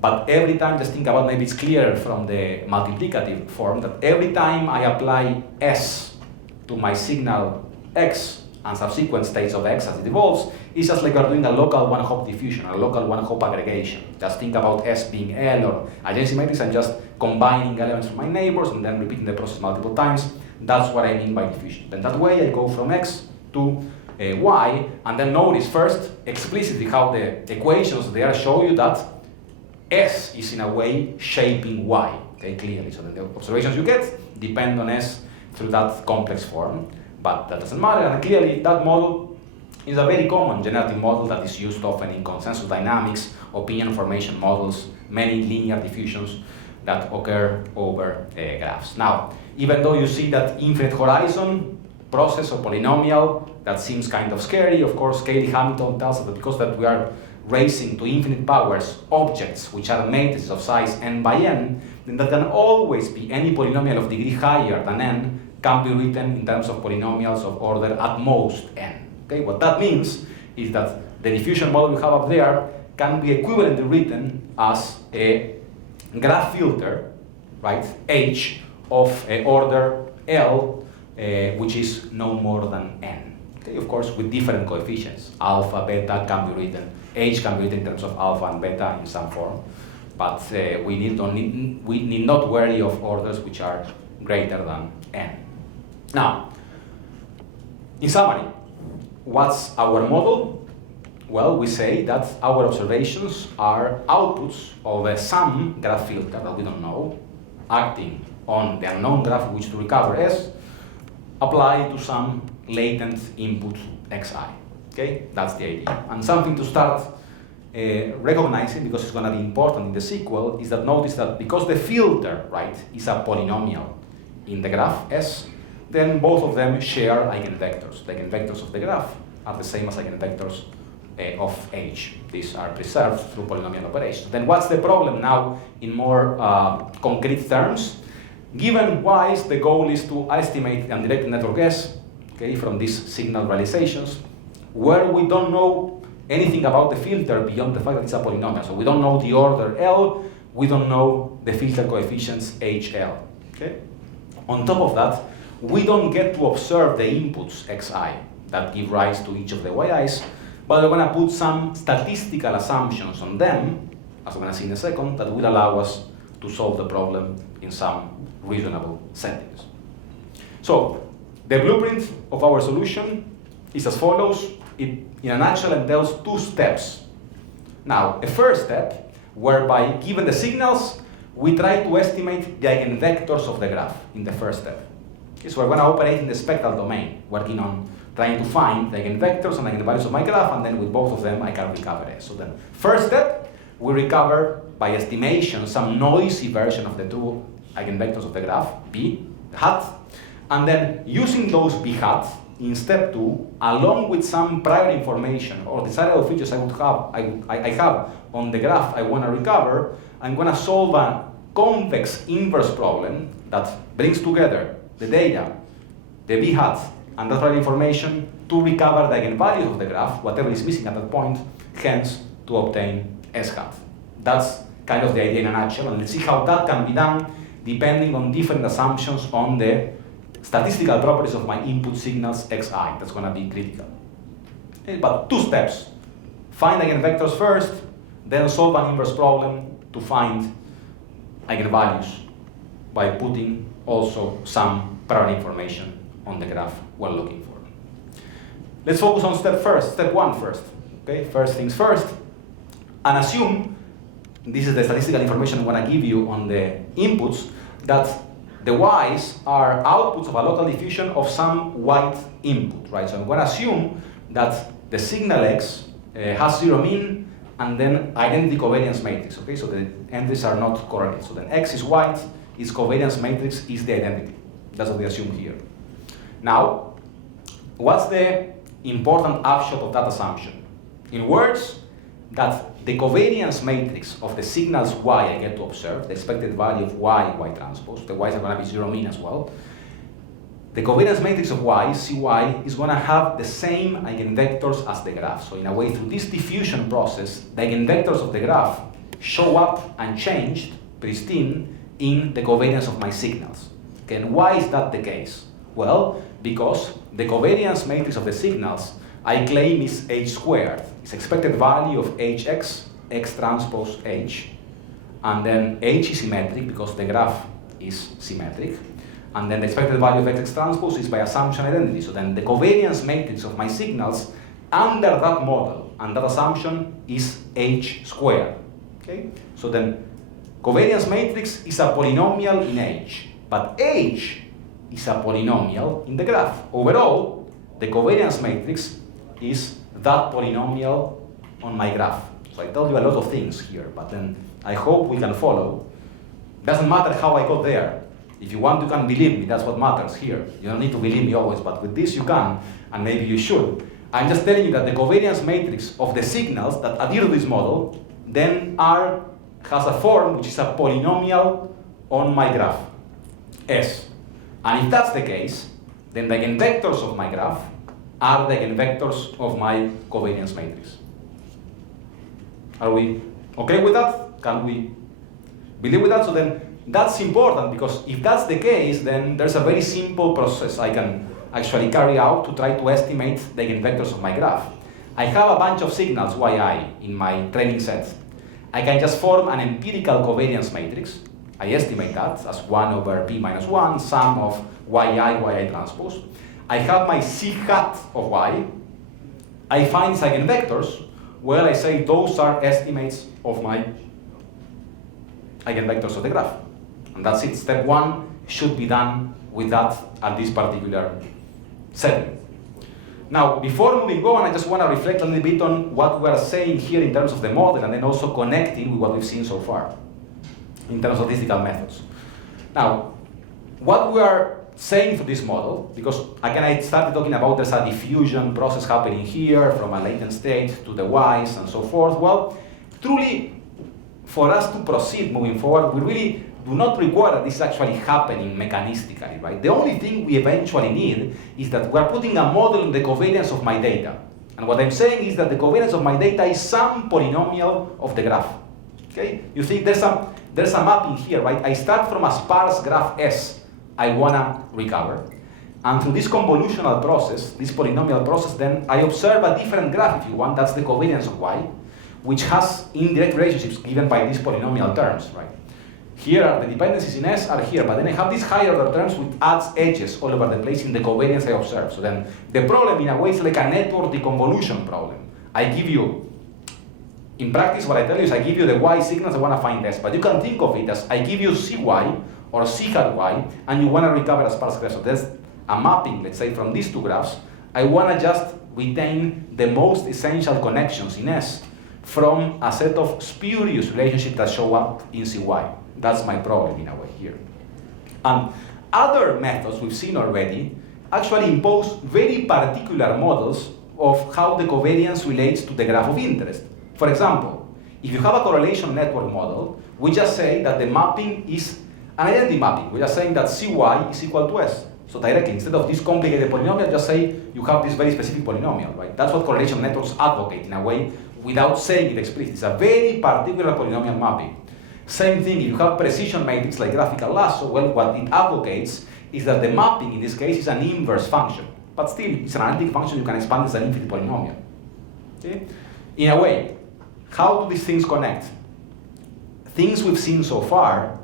But every time, just think about, maybe it's clearer from the multiplicative form, that every time I apply S to my signal X and subsequent states of X as it evolves, it's just like we're doing a local one-hop diffusion, a local one-hop aggregation. Just think about S being L or adjacency matrix and just combining elements from my neighbors and then repeating the process multiple times. That's what I mean by diffusion. Then that way I go from X to Y, and then notice first explicitly how the equations there show you that S is in a way shaping Y, okay, clearly. So then the observations you get depend on S through that complex form, but that doesn't matter. And clearly that model is a very common generative model that is used often in consensus dynamics, opinion formation models, many linear diffusions that occur over graphs. Now, even though you see that infinite horizon process or polynomial, that seems kind of scary, of course, Cayley-Hamilton tells us that because that we are raising to infinite powers objects which are matrices of size n by n, then there can always be any polynomial of degree higher than n can be written in terms of polynomials of order at most n. Okay, what that means is that the diffusion model we have up there can be equivalently written as a graph filter, right, H of order L, which is no more than n. Okay, of course, with different coefficients. Alpha, beta can be written, H can be written in terms of alpha and beta in some form, but we need not worry of orders which are greater than n. Now, in summary, what's our model? Well, we say that our observations are outputs of some graph filter that we don't know, acting on the unknown graph which to recover S, applied to some latent input xi. Okay, that's the idea. And something to start recognizing, because it's going to be important in the sequel, is that notice that because the filter, right, is a polynomial in the graph S, then both of them share eigenvectors. The eigenvectors of the graph are the same as eigenvectors of H. These are preserved through polynomial operations. Then what's the problem now in more concrete terms? Given Y, the goal is to estimate the undirected network S, okay, from these signal realizations, where we don't know anything about the filter beyond the fact that it's a polynomial. So we don't know the order L, we don't know the filter coefficients HL. Okay? On top of that, we don't get to observe the inputs xi that give rise to each of the yi's, but we're going to put some statistical assumptions on them, as we're going to see in a second, that will allow us to solve the problem in some reasonable settings. So, the blueprint of our solution is as follows. It, in a nutshell, entails two steps. Now, a first step, whereby, given the signals, we try to estimate the eigenvectors of the graph in the first step. Okay, so we're going to operate in the spectral domain, working on trying to find the eigenvectors and eigenvalues of my graph, and then with both of them, I can recover S. So then, first step, we recover by estimation some noisy version of the two eigenvectors of the graph, B, the hat, And then using those b hat in step 2, along with some prior information or desirable features I have on the graph I want to recover, I'm going to solve a convex inverse problem that brings together the data, the b hat, and that prior information to recover the eigenvalues of the graph, whatever is missing at that point, hence to obtain s hat. That's kind of the idea in a nutshell, and let's see how that can be done depending on different assumptions on the statistical properties of my input signals xi. That's going to be critical. Okay, but 2 steps. Find eigenvectors first, then solve an inverse problem to find eigenvalues by putting also some prior information on the graph we're looking for. Let's focus on step 1 first. Okay, first things first, and assume, this is the statistical information I want to give you on the inputs, that the y's are outputs of a local diffusion of some white input, right? So I'm going to assume that the signal x has 0 mean and then identity covariance matrix, okay? So the entries are not correlated. So then x is white, its covariance matrix is the identity. That's what we assume here. Now, what's the important upshot of that assumption? In words, that the covariance matrix of the signals y I get to observe, the expected value of y transpose, the y's are going to be 0 mean as well. The covariance matrix of y, cy, is going to have the same eigenvectors as the graph. So in a way, through this diffusion process, the eigenvectors of the graph show up unchanged, pristine, in the covariance of my signals. Okay, and why is that the case? Well, because the covariance matrix of the signals I claim is h squared. It's expected value of hx, x transpose h, and then h is symmetric because the graph is symmetric, and then the expected value of x transpose is by assumption identity. So then the covariance matrix of my signals under that model and that assumption is h squared. Okay? So then covariance matrix is a polynomial in h, but h is a polynomial in the graph. Overall, the covariance matrix is that polynomial on my graph. So I told you a lot of things here, but then I hope we can follow. Doesn't matter how I got there. If you want, you can believe me, that's what matters here. You don't need to believe me always, but with this you can, and maybe you should. I'm just telling you that the covariance matrix of the signals that adhere to this model then has a form which is a polynomial on my graph, S. And if that's the case, then the eigenvectors of my graph are the eigenvectors of my covariance matrix. Are we okay with that? Can we believe with that? So then that's important, because if that's the case, then there's a very simple process I can actually carry out to try to estimate the eigenvectors of my graph. I have a bunch of signals yi in my training set. I can just form an empirical covariance matrix. I estimate that as 1 over p minus 1, sum of yi transpose. I have my c hat of y. I find its eigenvectors. Well, I say those are estimates of my eigenvectors of the graph. And that's it. Step 1 should be done with that at this particular setting. Now, before moving on, I just want to reflect a little bit on what we are saying here in terms of the model, and then also connecting with what we've seen so far in terms of statistical methods. Now, what we are saying for this model, because again I started talking about there's a diffusion process happening here from a latent state to the y's and so forth. Well, truly, for us to proceed moving forward, we really do not require that this is actually happening mechanistically, right? The only thing we eventually need is that we're putting a model in the covariance of my data. And what I'm saying is that the covariance of my data is some polynomial of the graph. Okay? You see, there's a mapping here, right? I start from a sparse graph S I wanna recover. And through this convolutional process, this polynomial process, then I observe a different graph, if you want. That's the covariance of y, which has indirect relationships given by these polynomial terms, right? Here, the dependencies in S are here, but then I have these higher order terms with adds edges all over the place in the covariance I observe. So then the problem, in a way, is like a network deconvolution problem. I give you, in practice, what I tell you is I give you the y signals, I want to find S, but you can think of it as I give you cy or c hat y, and you want to recover a sparse graph. So there's a mapping, let's say, from these two graphs. I want to just retain the most essential connections in S from a set of spurious relationships that show up in cy. That's my problem in a way here. And other methods we've seen already actually impose very particular models of how the covariance relates to the graph of interest. For example, if you have a correlation network model, we just say that the mapping is an identity mapping. We're just saying that Cy is equal to S. So directly, instead of this complicated polynomial, just say you have this very specific polynomial, right? That's what correlation networks advocate in a way without saying it explicitly. It's a very particular polynomial mapping. Same thing, if you have precision matrix like graphical lasso, well, what it advocates is that the mapping in this case is an inverse function. But still, it's an analytic function you can expand as an infinite polynomial. Okay? In a way, how do these things connect? Things we've seen so far,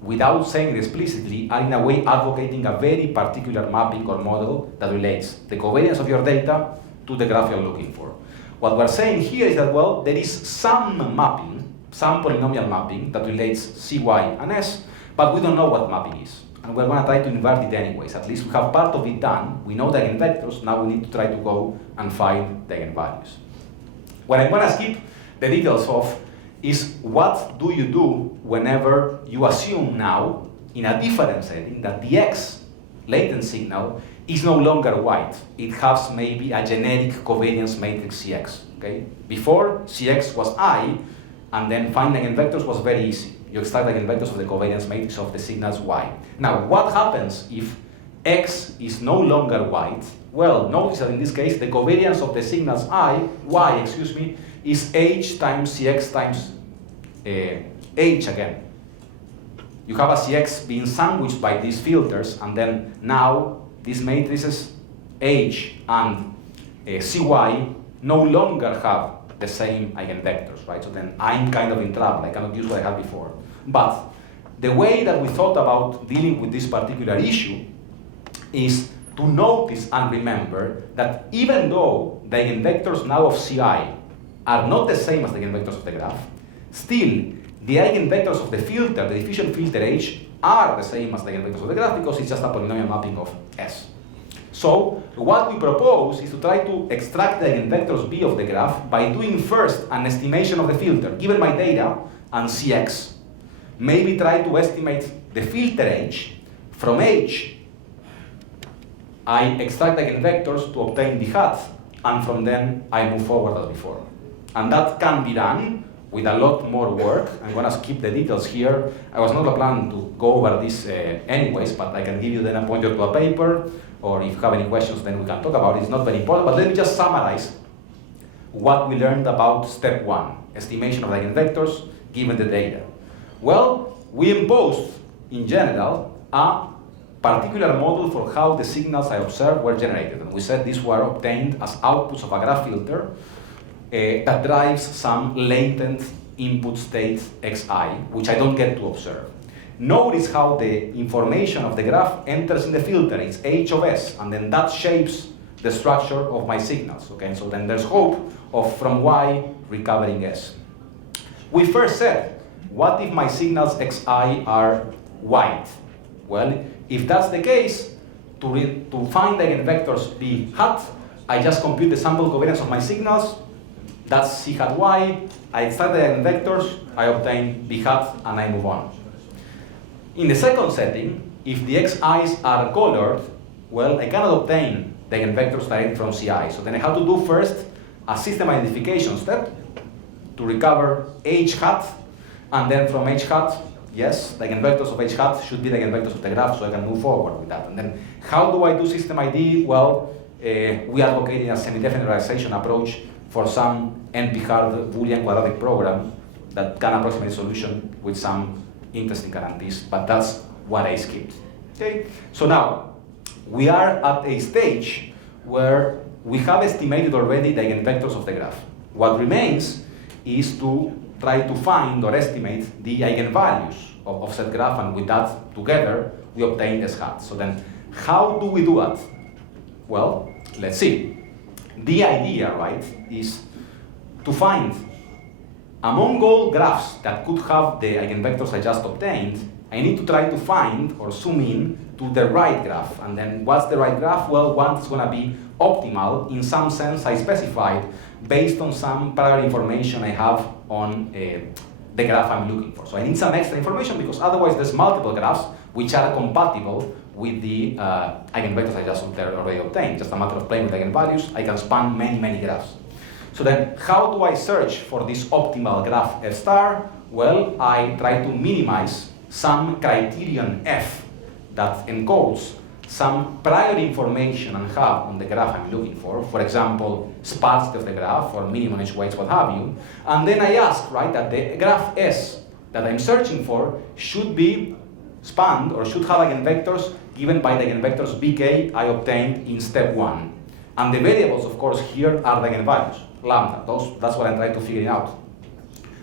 without saying it explicitly, are in a way advocating a very particular mapping or model that relates the covariance of your data to the graph you're looking for. What we're saying here is that, well, there is some mapping, some polynomial mapping that relates Cy and S, but we don't know what mapping is. And we're going to try to invert it anyways. At least we have part of it done. We know the eigenvectors. Now we need to try to go and find the eigenvalues. What I'm going to skip the details of is what do you do whenever you assume now, in a different setting, that the X latent signal is no longer white. It has maybe a generic covariance matrix Cx. Okay? Before, Cx was I, and then finding eigenvectors was very easy. You extract eigenvectors of the covariance matrix of the signals Y. Now, what happens if X is no longer white? Well, notice that in this case, the covariance of the signals Y, is H times Cx times H again. You have a Cx being sandwiched by these filters, and then now these matrices H and Cy no longer have the same eigenvectors, right? So then I'm kind of in trouble. I cannot use what I had before. But the way that we thought about dealing with this particular issue is to notice and remember that even though the eigenvectors now of Ci are not the same as the eigenvectors of the graph, still the eigenvectors of the filter, the diffusion filter H, are the same as the eigenvectors of the graph because it's just a polynomial mapping of S. So what we propose is to try to extract the eigenvectors B of the graph by doing first an estimation of the filter, given my data and Cx. Maybe try to estimate the filter H. From H, I extract eigenvectors to obtain the hat, and from then I move forward as before. And that can be done with a lot more work. I'm going to skip the details here. I was not planning to go over this anyways, but I can give you then a pointer to a paper, or if you have any questions, then we can talk about it. It's not very important, but let me just summarize what we learned about step 1, estimation of eigenvectors given the data. Well, we imposed, in general, a particular model for how the signals I observed were generated. And we said these were obtained as outputs of a graph filter that drives some latent input state xi, which I don't get to observe. Notice how the information of the graph enters in the filter. It's h of s, and then that shapes the structure of my signals. Okay, so then there's hope of from y recovering s. We first said, what if my signals xi are white? Well, if that's the case, to find the eigenvectors b hat, I just compute the sample covariance of my signals. That's c hat y. I extract the eigenvectors, I obtain b hat, and I move on. In the second setting, if the xi's are colored, well, I cannot obtain the eigenvectors directly from Ci. So then I have to do first a system identification step to recover h hat, and then from h hat, yes, the eigenvectors of h hat should be the eigenvectors of the graph, so I can move forward with that. And then how do I do system ID? Well, we advocate a semi-definite realization approach for some NP-hard Boolean quadratic program that can approximate solution with some interesting guarantees, but that's what I skipped. Okay, so now we are at a stage where we have estimated already the eigenvectors of the graph. What remains is to try to find or estimate the eigenvalues of said graph, and with that together we obtain S hat. So then how do we do that? Well, let's see. The idea, right, is to find among all graphs that could have the eigenvectors I just obtained, I need to try to find or zoom in to the right graph. And then what's the right graph? Well, one is going to be optimal in some sense I specified based on some prior information I have on the graph I'm looking for. So I need some extra information because otherwise there's multiple graphs which are compatible with the eigenvectors I just already obtained. Just a matter of playing with eigenvalues. I can span many, many graphs. So then how do I search for this optimal graph F star? Well, I try to minimize some criterion F that encodes some prior information I have on the graph I'm looking for example, sparsity of the graph or minimum edge weights, what have you. And then I ask, right, that the graph S that I'm searching for should be spanned or should have eigenvectors given by the eigenvectors bk I obtained in step 1. And the variables, of course, here are the eigenvalues, lambda. That's what I'm trying to figure out.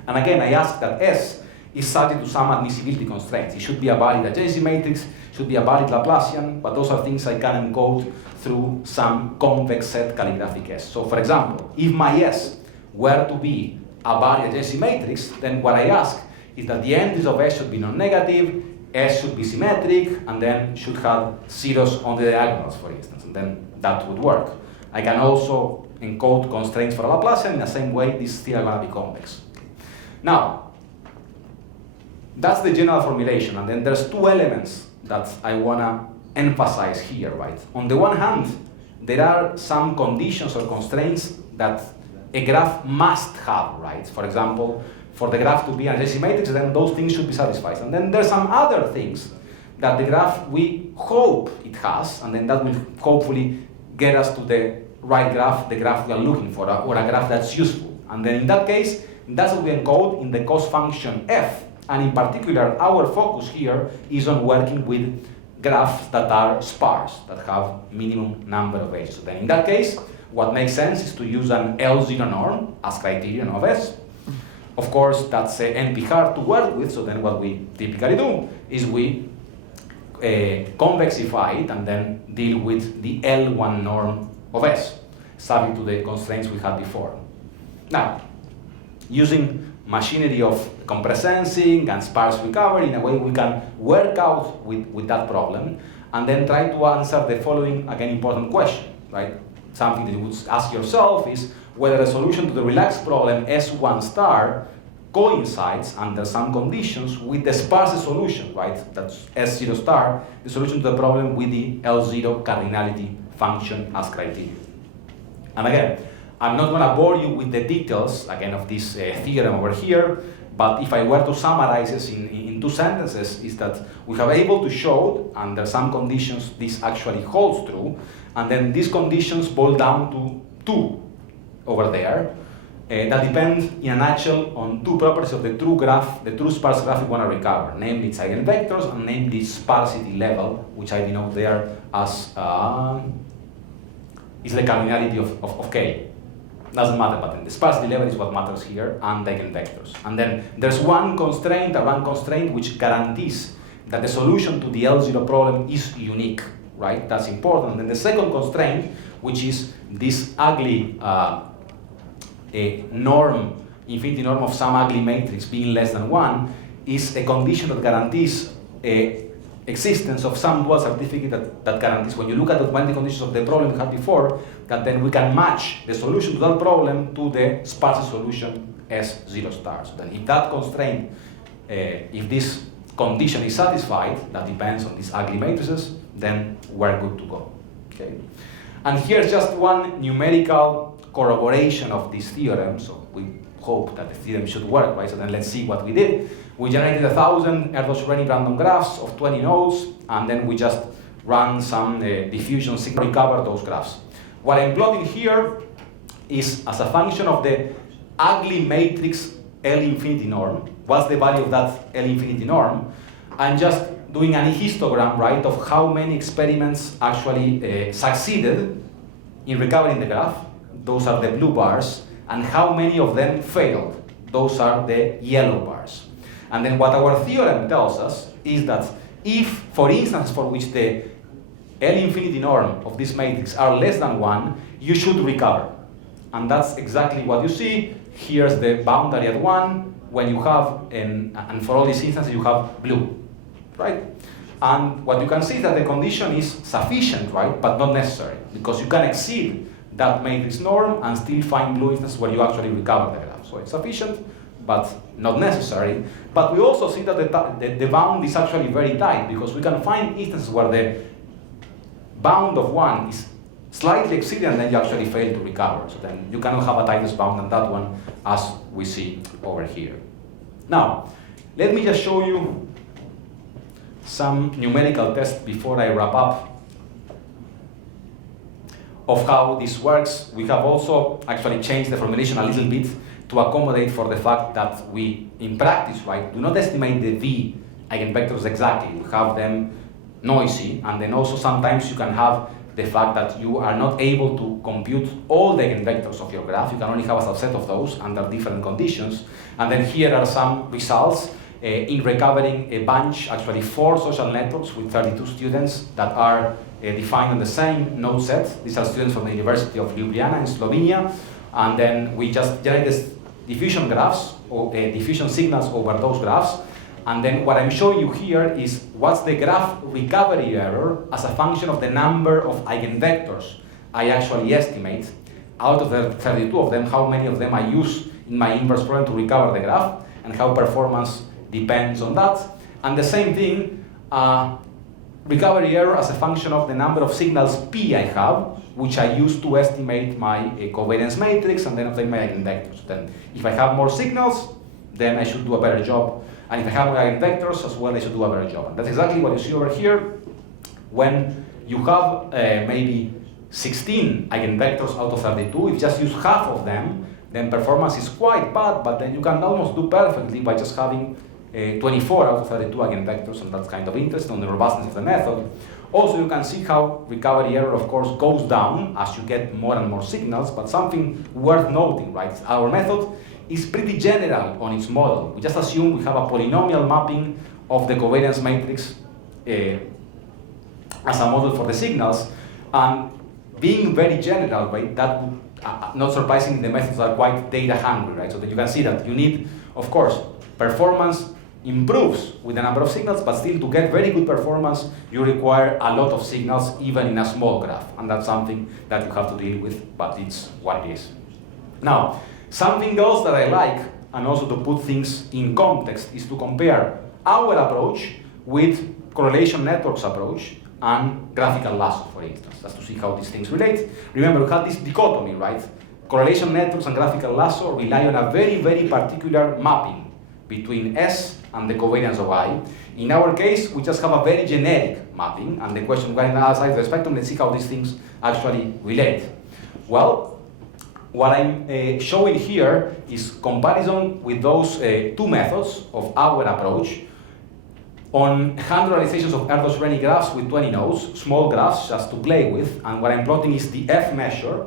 And again, I ask that S is subject to some admissibility constraints. It should be a valid adjacency matrix, should be a valid Laplacian, but those are things I can encode through some convex set calligraphic S. So for example, if my S were to be a valid adjacency matrix, then what I ask is that the entries of S should be non-negative, S should be symmetric, and then should have zeros on the diagonals, for instance, and then that would work. I can also encode constraints for a Laplacian in the same way. This is still going to be convex. Now, that's the general formulation, and then there's two elements that I want to emphasize here, right? On the one hand, there are some conditions or constraints that a graph must have, right? For example, for the graph to be an adjacency matrix, then those things should be satisfied. And then there's some other things that the graph, we hope it has, and then that will hopefully get us to the right graph, the graph we are looking for, or a graph that's useful. And then in that case, that's what we encode in the cost function f. And in particular, our focus here is on working with graphs that are sparse, that have minimum number of edges. So then in that case, what makes sense is to use an L0 norm as criterion of S. Of course, that's NP hard to work with, so then what we typically do is we convexify it and then deal with the L1 norm of S, subject to the constraints we had before. Now, using machinery of compress sensing and sparse recovery, in a way we can work out with that problem and then try to answer the following, again, important question, right? Something that you would ask yourself is whether a solution to the relaxed problem S1 star coincides under some conditions with the sparse solution, right? That's S0 star, the solution to the problem with the L0 cardinality function as criterion. And again, I'm not going to bore you with the details, again, of this theorem over here, but if I were to summarize this in two sentences, is that we have able to show under some conditions this actually holds true, and then these conditions boil down to two over there that depend in a nutshell on two properties of the true graph, the true sparse graph we want to recover, namely its eigenvectors and namely sparsity level, which I denote there as is the cardinality of K. Doesn't matter, but the sparsity level is what matters here, and the eigenvectors. And then there's one constraint, a rank constraint, which guarantees that the solution to the L0 problem is unique, right? That's important. And then the second constraint, which is this ugly norm, infinity norm of some ugly matrix being less than 1, is a condition that guarantees existence of some dual certificate that guarantees, when you look at the boundary conditions of the problem we had before, that then we can match the solution to that problem to the sparse solution S0 star. So then if that constraint, if this condition is satisfied, that depends on these ugly matrices, then we're good to go. Okay? And here's just one numerical corroboration of this theorem, so we hope that the theorem should work, right? So then let's see what we did. We generated 1,000 Erdős-Renyi random graphs of 20 nodes, and then we just ran some diffusion signal to recover those graphs. What I'm plotting here is as a function of the ugly matrix L infinity norm. What's the value of that L infinity norm? I'm just doing an histogram, right, of how many experiments actually succeeded in recovering the graph. Those are the blue bars, and how many of them failed. Those are the yellow bars. And then what our theorem tells us is that if, for instance, for which the L infinity norm of this matrix are less than 1, you should recover. And that's exactly what you see. Here's the boundary at 1, when you have, and for all these instances, you have blue, right? And what you can see is that the condition is sufficient, right, but not necessary, because you can exceed that matrix norm and still find blue instances where you actually recover the graph. So it's sufficient, but not necessary. But we also see that the bound is actually very tight, because we can find instances where the bound of 1 is slightly exceeded and then you actually fail to recover. So then you cannot have a tightest bound than that one, as we see over here. Now, let me just show you some numerical tests before I wrap up of how this works. We have also actually changed the formulation a little bit to accommodate for the fact that we, in practice, right, do not estimate the V eigenvectors exactly. We have them noisy, and then also sometimes you can have the fact that you are not able to compute all the eigenvectors of your graph. You can only have a subset of those under different conditions. And then here are some results in recovering a bunch, actually 4 social networks with 32 students that are defined on the same node set. These are students from the University of Ljubljana in Slovenia. And then we just generated diffusion graphs, or diffusion signals over those graphs. And then what I'm showing you here is what's the graph recovery error as a function of the number of eigenvectors I actually estimate. Out of the 32 of them, how many of them I use in my inverse problem to recover the graph, and how performance depends on that. And the same thing, recovery error as a function of the number of signals P I have, which I use to estimate my covariance matrix and then obtain my eigenvectors. Then if I have more signals, then I should do a better job. And if I have more eigenvectors as well, I should do a better job. And that's exactly what you see over here. When you have maybe 16 eigenvectors out of 32, if you just use half of them, then performance is quite bad, but then you can almost do perfectly by just having 24 out of 32 eigenvectors, and that's kind of interesting on the robustness of the method. Also, you can see how recovery error, of course, goes down as you get more and more signals, but something worth noting, right? Our method is pretty general on its model. We just assume we have a polynomial mapping of the covariance matrix as a model for the signals, and being very general, right, that would, not surprisingly, the methods are quite data hungry, right? So that you can see that you need, of course, performance improves with the number of signals, but still to get very good performance, you require a lot of signals, even in a small graph. And that's something that you have to deal with, but it's what it is. Now, something else that I like, and also to put things in context, is to compare our approach with correlation networks approach and graphical lasso, for instance, just to see how these things relate. Remember, we had this dichotomy, right? Correlation networks and graphical lasso rely on a very, very particular mapping between S and the covariance of I. In our case, we just have a very generic mapping, and the question, we're on the other side of the spectrum, let's see how these things actually relate. Well, what I'm showing here is comparison with those 2 methods of our approach on 100 realizations of Erdős-Renyi graphs with 20 nodes, small graphs just to play with, and what I'm plotting is the F measure,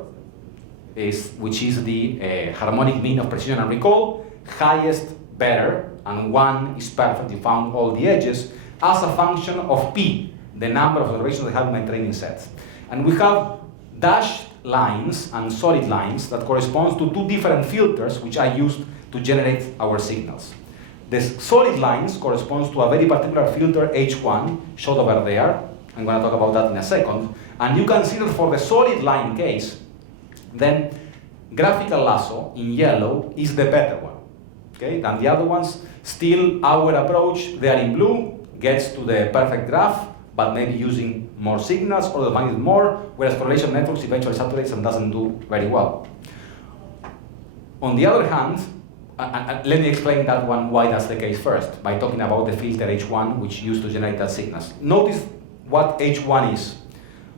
which is the harmonic mean of precision and recall, highest better, and 1 is perfect, you found all the edges, as a function of P, the number of observations I have in my training set. And we have dashed lines and solid lines that corresponds to 2 different filters which I used to generate our signals. The solid lines corresponds to a very particular filter H1, showed over there. I'm going to talk about that in a second. And you can see that for the solid line case, then graphical lasso in yellow is the better one. Okay, than the other ones. Still, our approach there in blue gets to the perfect graph, but maybe using more signals or defining it more, whereas correlation networks eventually saturates and doesn't do very well. On the other hand, let me explain that one, why that's the case first, by talking about the filter H1, which used to generate that signals. Notice what H1 is.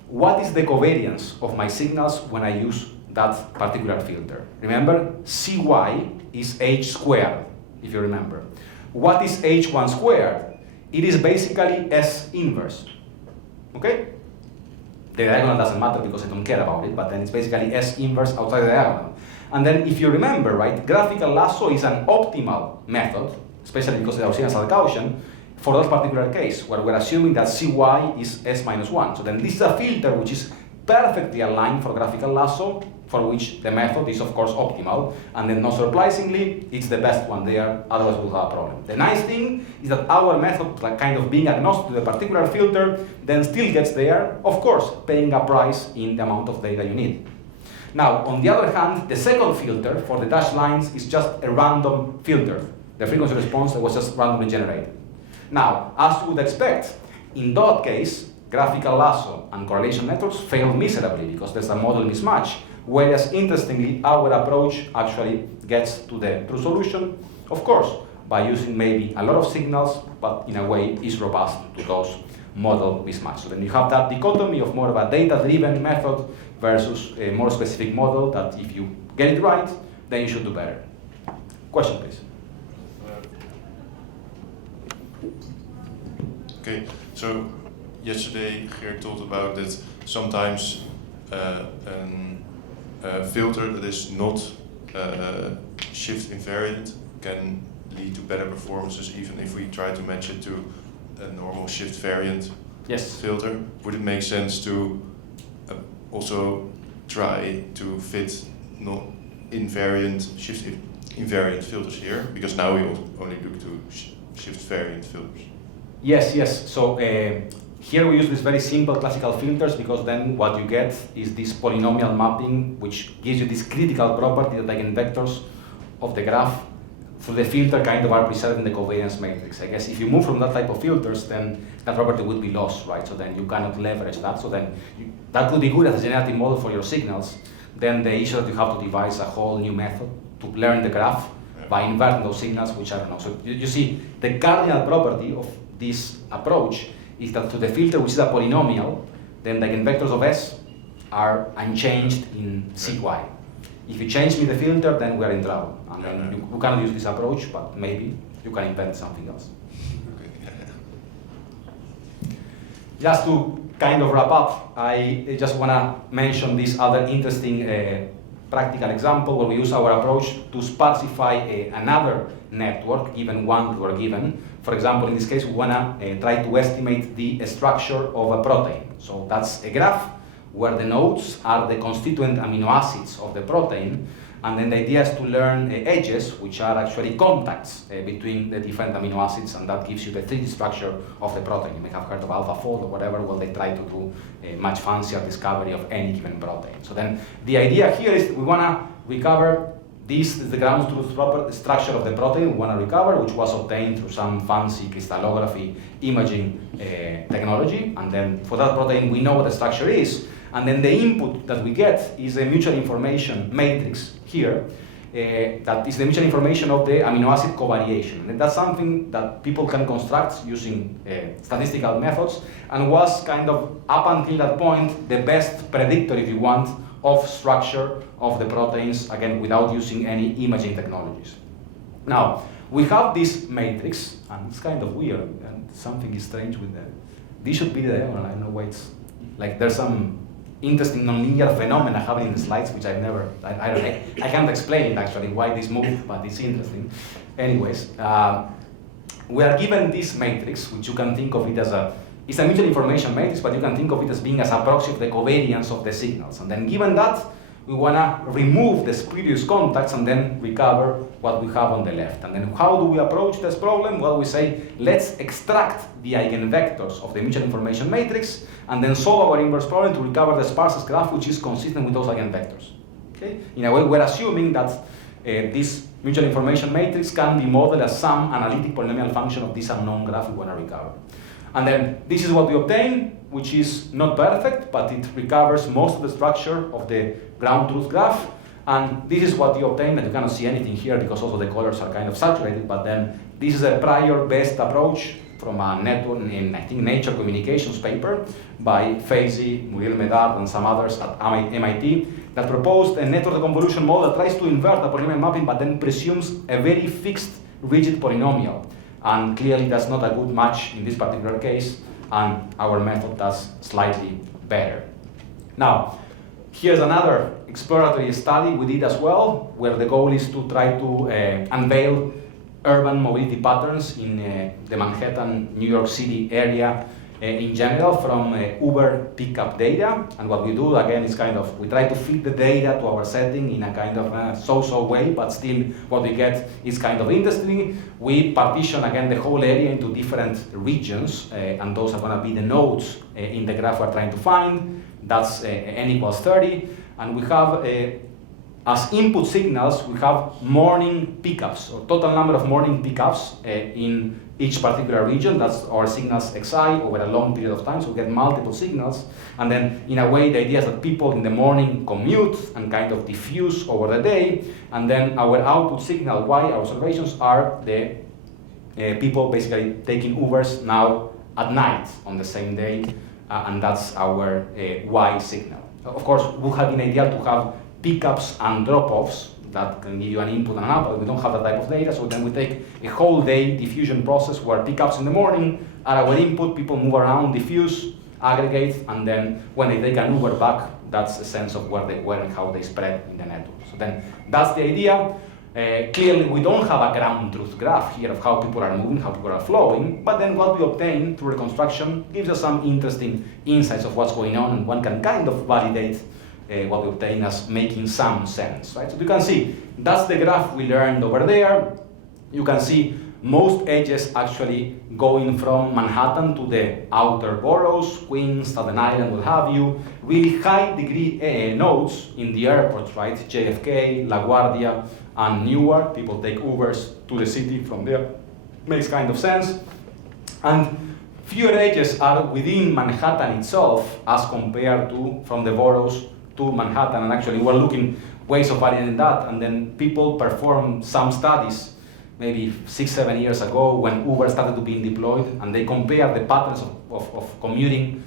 What is the covariance of my signals when I use that particular filter? Remember, Cy is H squared, if you remember. What is H1 squared? It is basically S inverse, okay? The diagonal doesn't matter because I don't care about it, but then it's basically S inverse outside the diagonal. And then if you remember, right, graphical lasso is an optimal method, especially because the Gaussians are Gaussian, for that particular case, where we're assuming that Cy is S minus 1. So then this is a filter which is perfectly aligned for graphical lasso, for which the method is of course optimal, and then not surprisingly, it's the best one there, otherwise we'll have a problem. The nice thing is that our method, like kind of being agnostic to the particular filter, then still gets there, of course, paying a price in the amount of data you need. Now, on the other hand, the second filter for the dashed lines is just a random filter. The frequency response that was just randomly generated. Now, as you would expect, in that case, graphical lasso and correlation networks fail miserably because there's a model mismatch, whereas interestingly, our approach actually gets to the true solution, of course, by using maybe a lot of signals, but in a way is robust to those model mismatch. So then you have that dichotomy of more of a data-driven method versus a more specific model that if you get it right, then you should do better. Question, please. Okay, so yesterday Geert told about that sometimes a filter that is not shift invariant can lead to better performances even if we try to match it to a normal shift variant filter. Would it make sense to also try to fit not shift invariant filters here? Because now we only look to shift variant filters. Yes. So here we use these very simple classical filters because then what you get is this polynomial mapping which gives you this critical property that eigenvectors of the graph through the filter kind of are preserved in the covariance matrix. I guess if you move from that type of filters, then that property would be lost, right? So then you cannot leverage that. So then that could be good as a generative model for your signals. Then the issue that you have to devise a whole new method to learn the graph by inverting those signals, which I don't know. So you see, the cardinal property of this approach is that to the filter, which is a polynomial, then the eigenvectors of S are unchanged in Cy. If you change me the filter, then we are in trouble. And then you cannot use this approach, but maybe you can invent something else. Just to kind of wrap up, I just want to mention this other interesting practical example where we use our approach to sparsify another network, given one that we're given. For example, in this case, we want to try to estimate the structure of a protein. So that's a graph where the nodes are the constituent amino acids of the protein, and then the idea is to learn edges, which are actually contacts between the different amino acids, and that gives you the 3D structure of the protein. You may have heard of AlphaFold or whatever. Well, they try to do a much fancier discovery of any given protein. So then the idea here is we want to recover this is the ground truth proper structure of the protein we want to recover, which was obtained through some fancy crystallography imaging technology. And then for that protein, we know what the structure is. And then the input that we get is a mutual information matrix here that is the mutual information of the amino acid covariation. And that's something that people can construct using statistical methods and was kind of, up until that point, the best predictor, if you want, of structure of the proteins, again, without using any imaging technologies. Now, we have this matrix, and it's kind of weird, and something is strange with that. This should be the diagonal, I don't know why it's, like there's some interesting nonlinear phenomena happening in the slides, which I've never, I can't explain actually why this moved, but it's interesting. Anyways, we are given this matrix, which you can think of it as it's a mutual information matrix, but you can think of it as being as a proxy of the covariance of the signals. And then given that, we want to remove the spurious contacts and then recover what we have on the left. And then how do we approach this problem? Well, we say, let's extract the eigenvectors of the mutual information matrix and then solve our inverse problem to recover the sparsest graph, which is consistent with those eigenvectors. Okay? In a way, we're assuming that this mutual information matrix can be modeled as some analytic polynomial function of this unknown graph we want to recover. And then this is what we obtain, which is not perfect, but it recovers most of the structure of the ground truth graph. And this is what you obtain, and you cannot see anything here because also the colors are kind of saturated, but then this is a prior best approach from a network in, I think, Nature Communications paper by Faisy, Muriel Medard, and some others at MIT that proposed a network convolution model that tries to invert the polynomial mapping, but then presumes a very fixed, rigid polynomial. And clearly that's not a good match in this particular case, and our method does slightly better. Now, here's another exploratory study we did as well, where the goal is to try to unveil urban mobility patterns in the Manhattan, New York City area in general from Uber pickup data. And what we do, again, is kind of, we try to fit the data to our setting in a kind of so-so way, but still what we get is kind of interesting. We partition, again, the whole area into different regions, and those are going to be the nodes in the graph we're trying to find. That's n equals 30. And we have, as input signals, we have morning pickups, or total number of morning pickups in each particular region. That's our signals xi over a long period of time, so we get multiple signals. And then, in a way, the idea is that people in the morning commute and kind of diffuse over the day, and then our output signal y, our observations, are the people basically taking Ubers now at night on the same day, and that's our y signal. Of course, it would have been ideal to have pickups and drop-offs that can give you an input and an output. We don't have that type of data, so then we take a whole day diffusion process where pickups in the morning are our input, people move around, diffuse, aggregate, and then when they take an Uber back, that's a sense of where they were and how they spread in the network. So then that's the idea. Clearly, we don't have a ground truth graph here of how people are moving, how people are flowing, but then what we obtain through reconstruction gives us some interesting insights of what's going on, and one can kind of validate what we obtain as making some sense, right? So you can see, that's the graph we learned over there. You can see most edges actually going from Manhattan to the outer boroughs, Queens, Staten Island, what have you. Really high degree nodes in the airports, right? JFK, LaGuardia, and Newark. People take Ubers to the city from there. Makes kind of sense. And fewer edges are within Manhattan itself as compared to from the boroughs to Manhattan, and actually we're looking ways of validating that, and then people perform some studies maybe 6-7 years ago when Uber started to be deployed, and they compare the patterns of commuting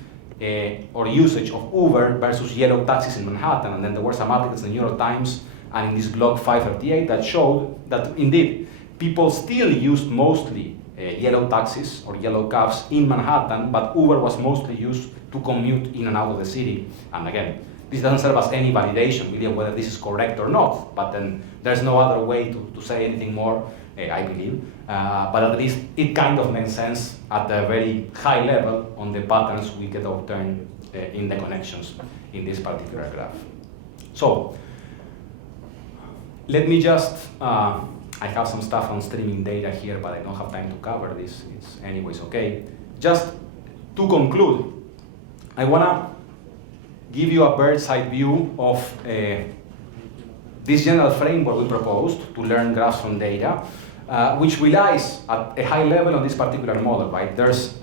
or usage of Uber versus yellow taxis in Manhattan, and then there were some articles in the New York Times and in this blog 538 that showed that indeed people still used mostly yellow taxis or yellow cabs in Manhattan, but Uber was mostly used to commute in and out of the city. And again, this doesn't serve as any validation really of whether this is correct or not, but then there's no other way to say anything more, I believe. But at least it kind of makes sense at a very high level on the patterns we get obtained in the connections in this particular graph. So, let me just, I have some stuff on streaming data here, but I don't have time to cover this. It's anyways okay. Just to conclude, I wanna give you a bird's eye view of this general framework we proposed to learn graphs from data, which relies at a high level on this particular model, right? There's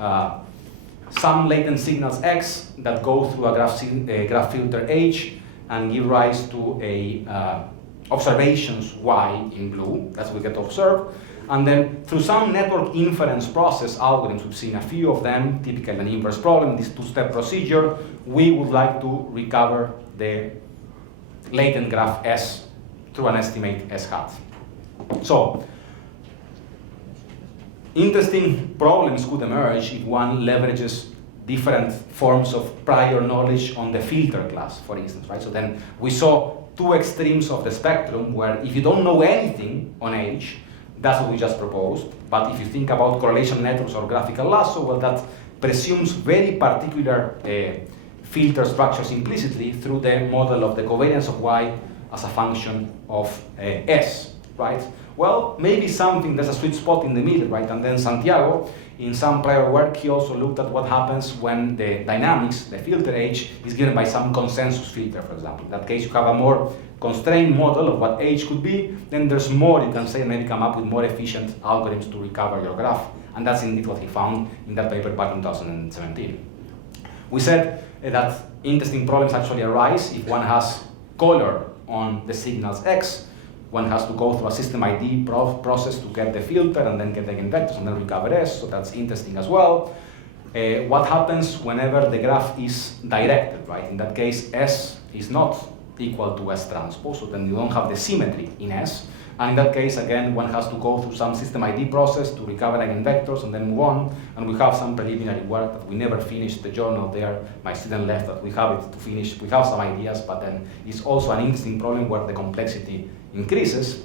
some latent signals X that go through a graph filter H and give rise to a observations Y in blue, that's what we get to observe. And then through some network inference process algorithms, we've seen a few of them, typically an inverse problem, this two-step procedure, we would like to recover the latent graph S through an estimate S hat. So, interesting problems could emerge if one leverages different forms of prior knowledge on the filter class, for instance, right? So then we saw two extremes of the spectrum where if you don't know anything on H, that's what we just proposed. But if you think about correlation networks or graphical lasso, well, that presumes very particular filter structures implicitly through the model of the covariance of Y as a function of S, right? Well, maybe there's a sweet spot in the middle, right? And then Santiago, in some prior work, he also looked at what happens when the dynamics, the filter H, is given by some consensus filter, for example. In that case, you have a more constrained model of what H could be, then there's more you can say, and maybe come up with more efficient algorithms to recover your graph. And that's indeed what he found in that paper back in 2017. We said that interesting problems actually arise if one has color on the signals X. One has to go through a system ID process to get the filter and then get the eigenvectors and then recover S, so that's interesting as well. What happens whenever the graph is directed, right? In that case, S is not equal to S transpose, so then you don't have the symmetry in S. And in that case, again, one has to go through some system ID process to recover eigenvectors and then move on. And we have some preliminary work that we never finished the journal there. My student left that we have it to finish. We have some ideas, but then it's also an interesting problem where the complexity increases.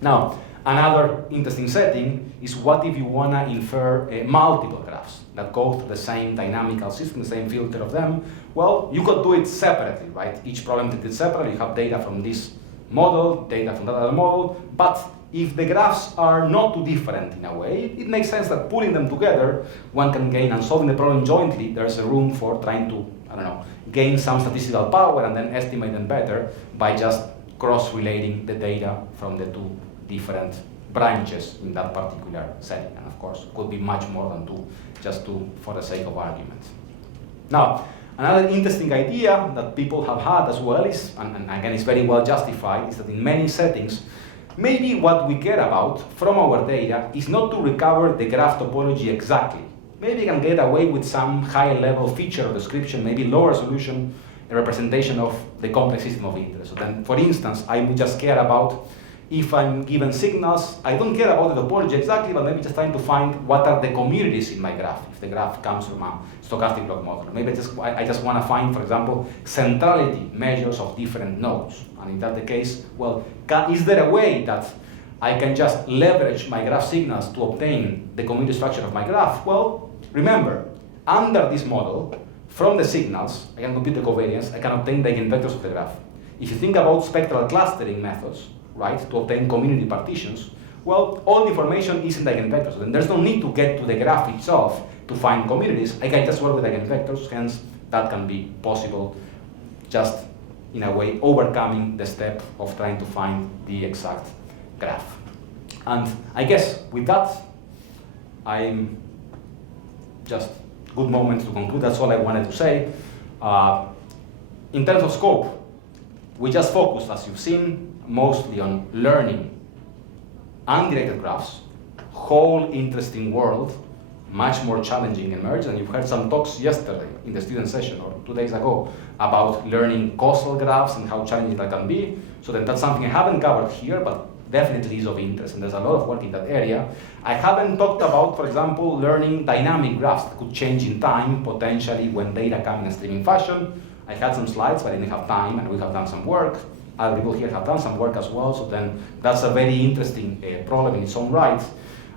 Now, another interesting setting is what if you want to infer multiple graphs that go through the same dynamical system, the same filter of them? Well, you could do it separately, right? Each problem treated separately. You have data from this model, data from that other model, but if the graphs are not too different in a way, it makes sense that pulling them together, one can gain, and solving the problem jointly, there's a room for trying to I don't know, gain some statistical power and then estimate them better by just cross-relating the data from the two different branches in that particular setting. And of course, could be much more than two, just two for the sake of argument. Now, another interesting idea that people have had as well is, and again it's very well justified, is that in many settings, maybe what we care about from our data is not to recover the graph topology exactly. Maybe you can get away with some higher level feature or description, maybe lower resolution representation of the complex system of interest. So then, for instance, I would just care about if I'm given signals, I don't care about the topology exactly, but maybe just trying to find what are the communities in my graph, if the graph comes from a stochastic block model. Maybe I just want to find, for example, centrality measures of different nodes. And in that the case, well, is there a way that I can just leverage my graph signals to obtain the community structure of my graph? Well, remember, under this model, from the signals, I can compute the covariance, I can obtain the eigenvectors of the graph. If you think about spectral clustering methods, right, to obtain community partitions, well, all the information is in the eigenvectors. Then there's no need to get to the graph itself to find communities. I can just work with eigenvectors, hence that can be possible, just in a way overcoming the step of trying to find the exact graph. And I guess with that, I'm just good moment to conclude. That's all I wanted to say. In terms of scope, we just focused, as you've seen, mostly on learning undirected graphs, whole interesting world, much more challenging emerged, and you've heard some talks yesterday in the student session or 2 days ago about learning causal graphs and how challenging that can be. So then that's something I haven't covered here, but definitely is of interest, and there's a lot of work in that area. I haven't talked about, for example, learning dynamic graphs that could change in time, potentially when data come in a streaming fashion. I had some slides, but I didn't have time, and we have done some work. Other people here have done some work as well, so then that's a very interesting problem in its own right.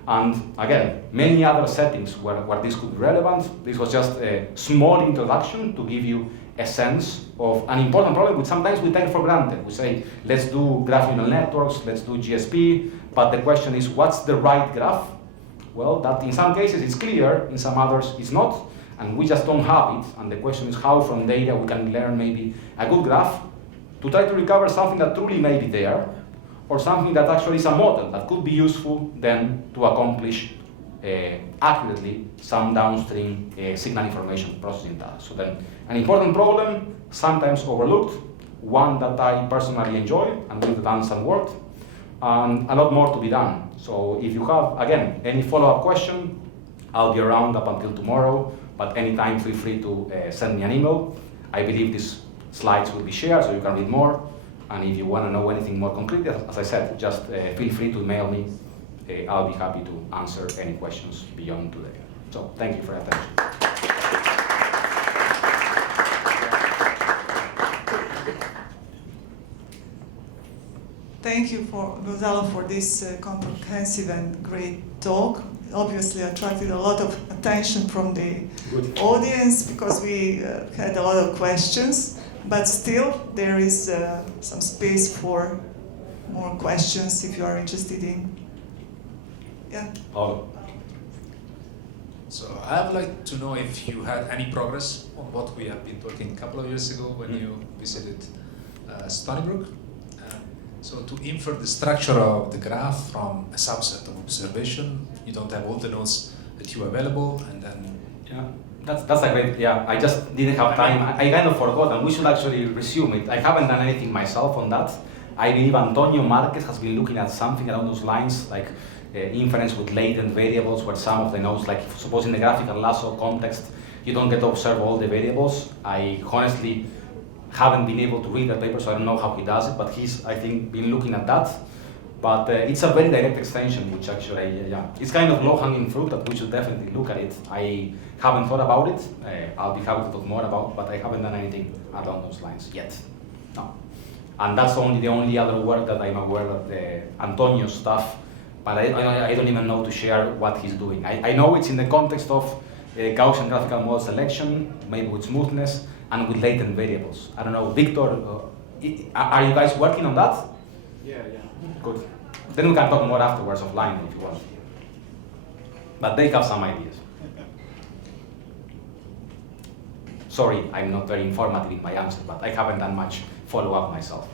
And again, many other settings where this could be relevant. This was just a small introduction to give you a sense of an important problem which sometimes we take for granted. We say, let's do graph neural networks, let's do GSP, but the question is, what's the right graph? Well, that in some cases it's clear, in some others it's not, and we just don't have it. And the question is how from data we can learn maybe a good graph to try to recover something that truly may be there, or something that actually is a model that could be useful then to accomplish accurately some downstream signal information processing tasks. So then an important problem, sometimes overlooked, one that I personally enjoy and we've done some work, and a lot more to be done. So if you have, again, any follow-up question, I'll be around up until tomorrow, but anytime feel free to send me an email. I believe these slides will be shared so you can read more. And if you want to know anything more concrete, as I said, just feel free to email me. I'll be happy to answer any questions beyond today. So thank you for your attention. Thank you, Gonzalo, for this comprehensive and great talk. Obviously attracted a lot of attention from the audience because we had a lot of questions. But still, there is some space for more questions if you are interested in. Yeah. Oh. So I would like to know if you had any progress on what we have been talking a couple of years ago when you visited Stony Brook. So to infer the structure of the graph from a subset of observation, you don't have all the nodes that you are available, and then. Yeah. That's a great, yeah, I just didn't have time. I kind of forgot, and we should actually resume it. I haven't done anything myself on that. I believe Antonio Marquez has been looking at something along those lines, like inference with latent variables, where some of the nodes, like suppose in the graphical lasso context, you don't get to observe all the variables. I honestly haven't been able to read that paper, so I don't know how he does it, but he's, I think, been looking at that. But it's a very direct extension, which actually, yeah, it's kind of low-hanging fruit that we should definitely look at it. I haven't thought about it. I'll be happy to talk more about, but I haven't done anything along those lines yet. No. And that's the only other work that I'm aware of, Antonio's stuff, but I don't even know to share what he's doing. I know it's in the context of Gaussian graphical model selection, maybe with smoothness, and with latent variables. I don't know, Victor, are you guys working on that? Yeah. Good. Then we can talk more afterwards offline if you want. But they have some ideas. Sorry, I'm not very informative in my answer, but I haven't done much follow-up myself.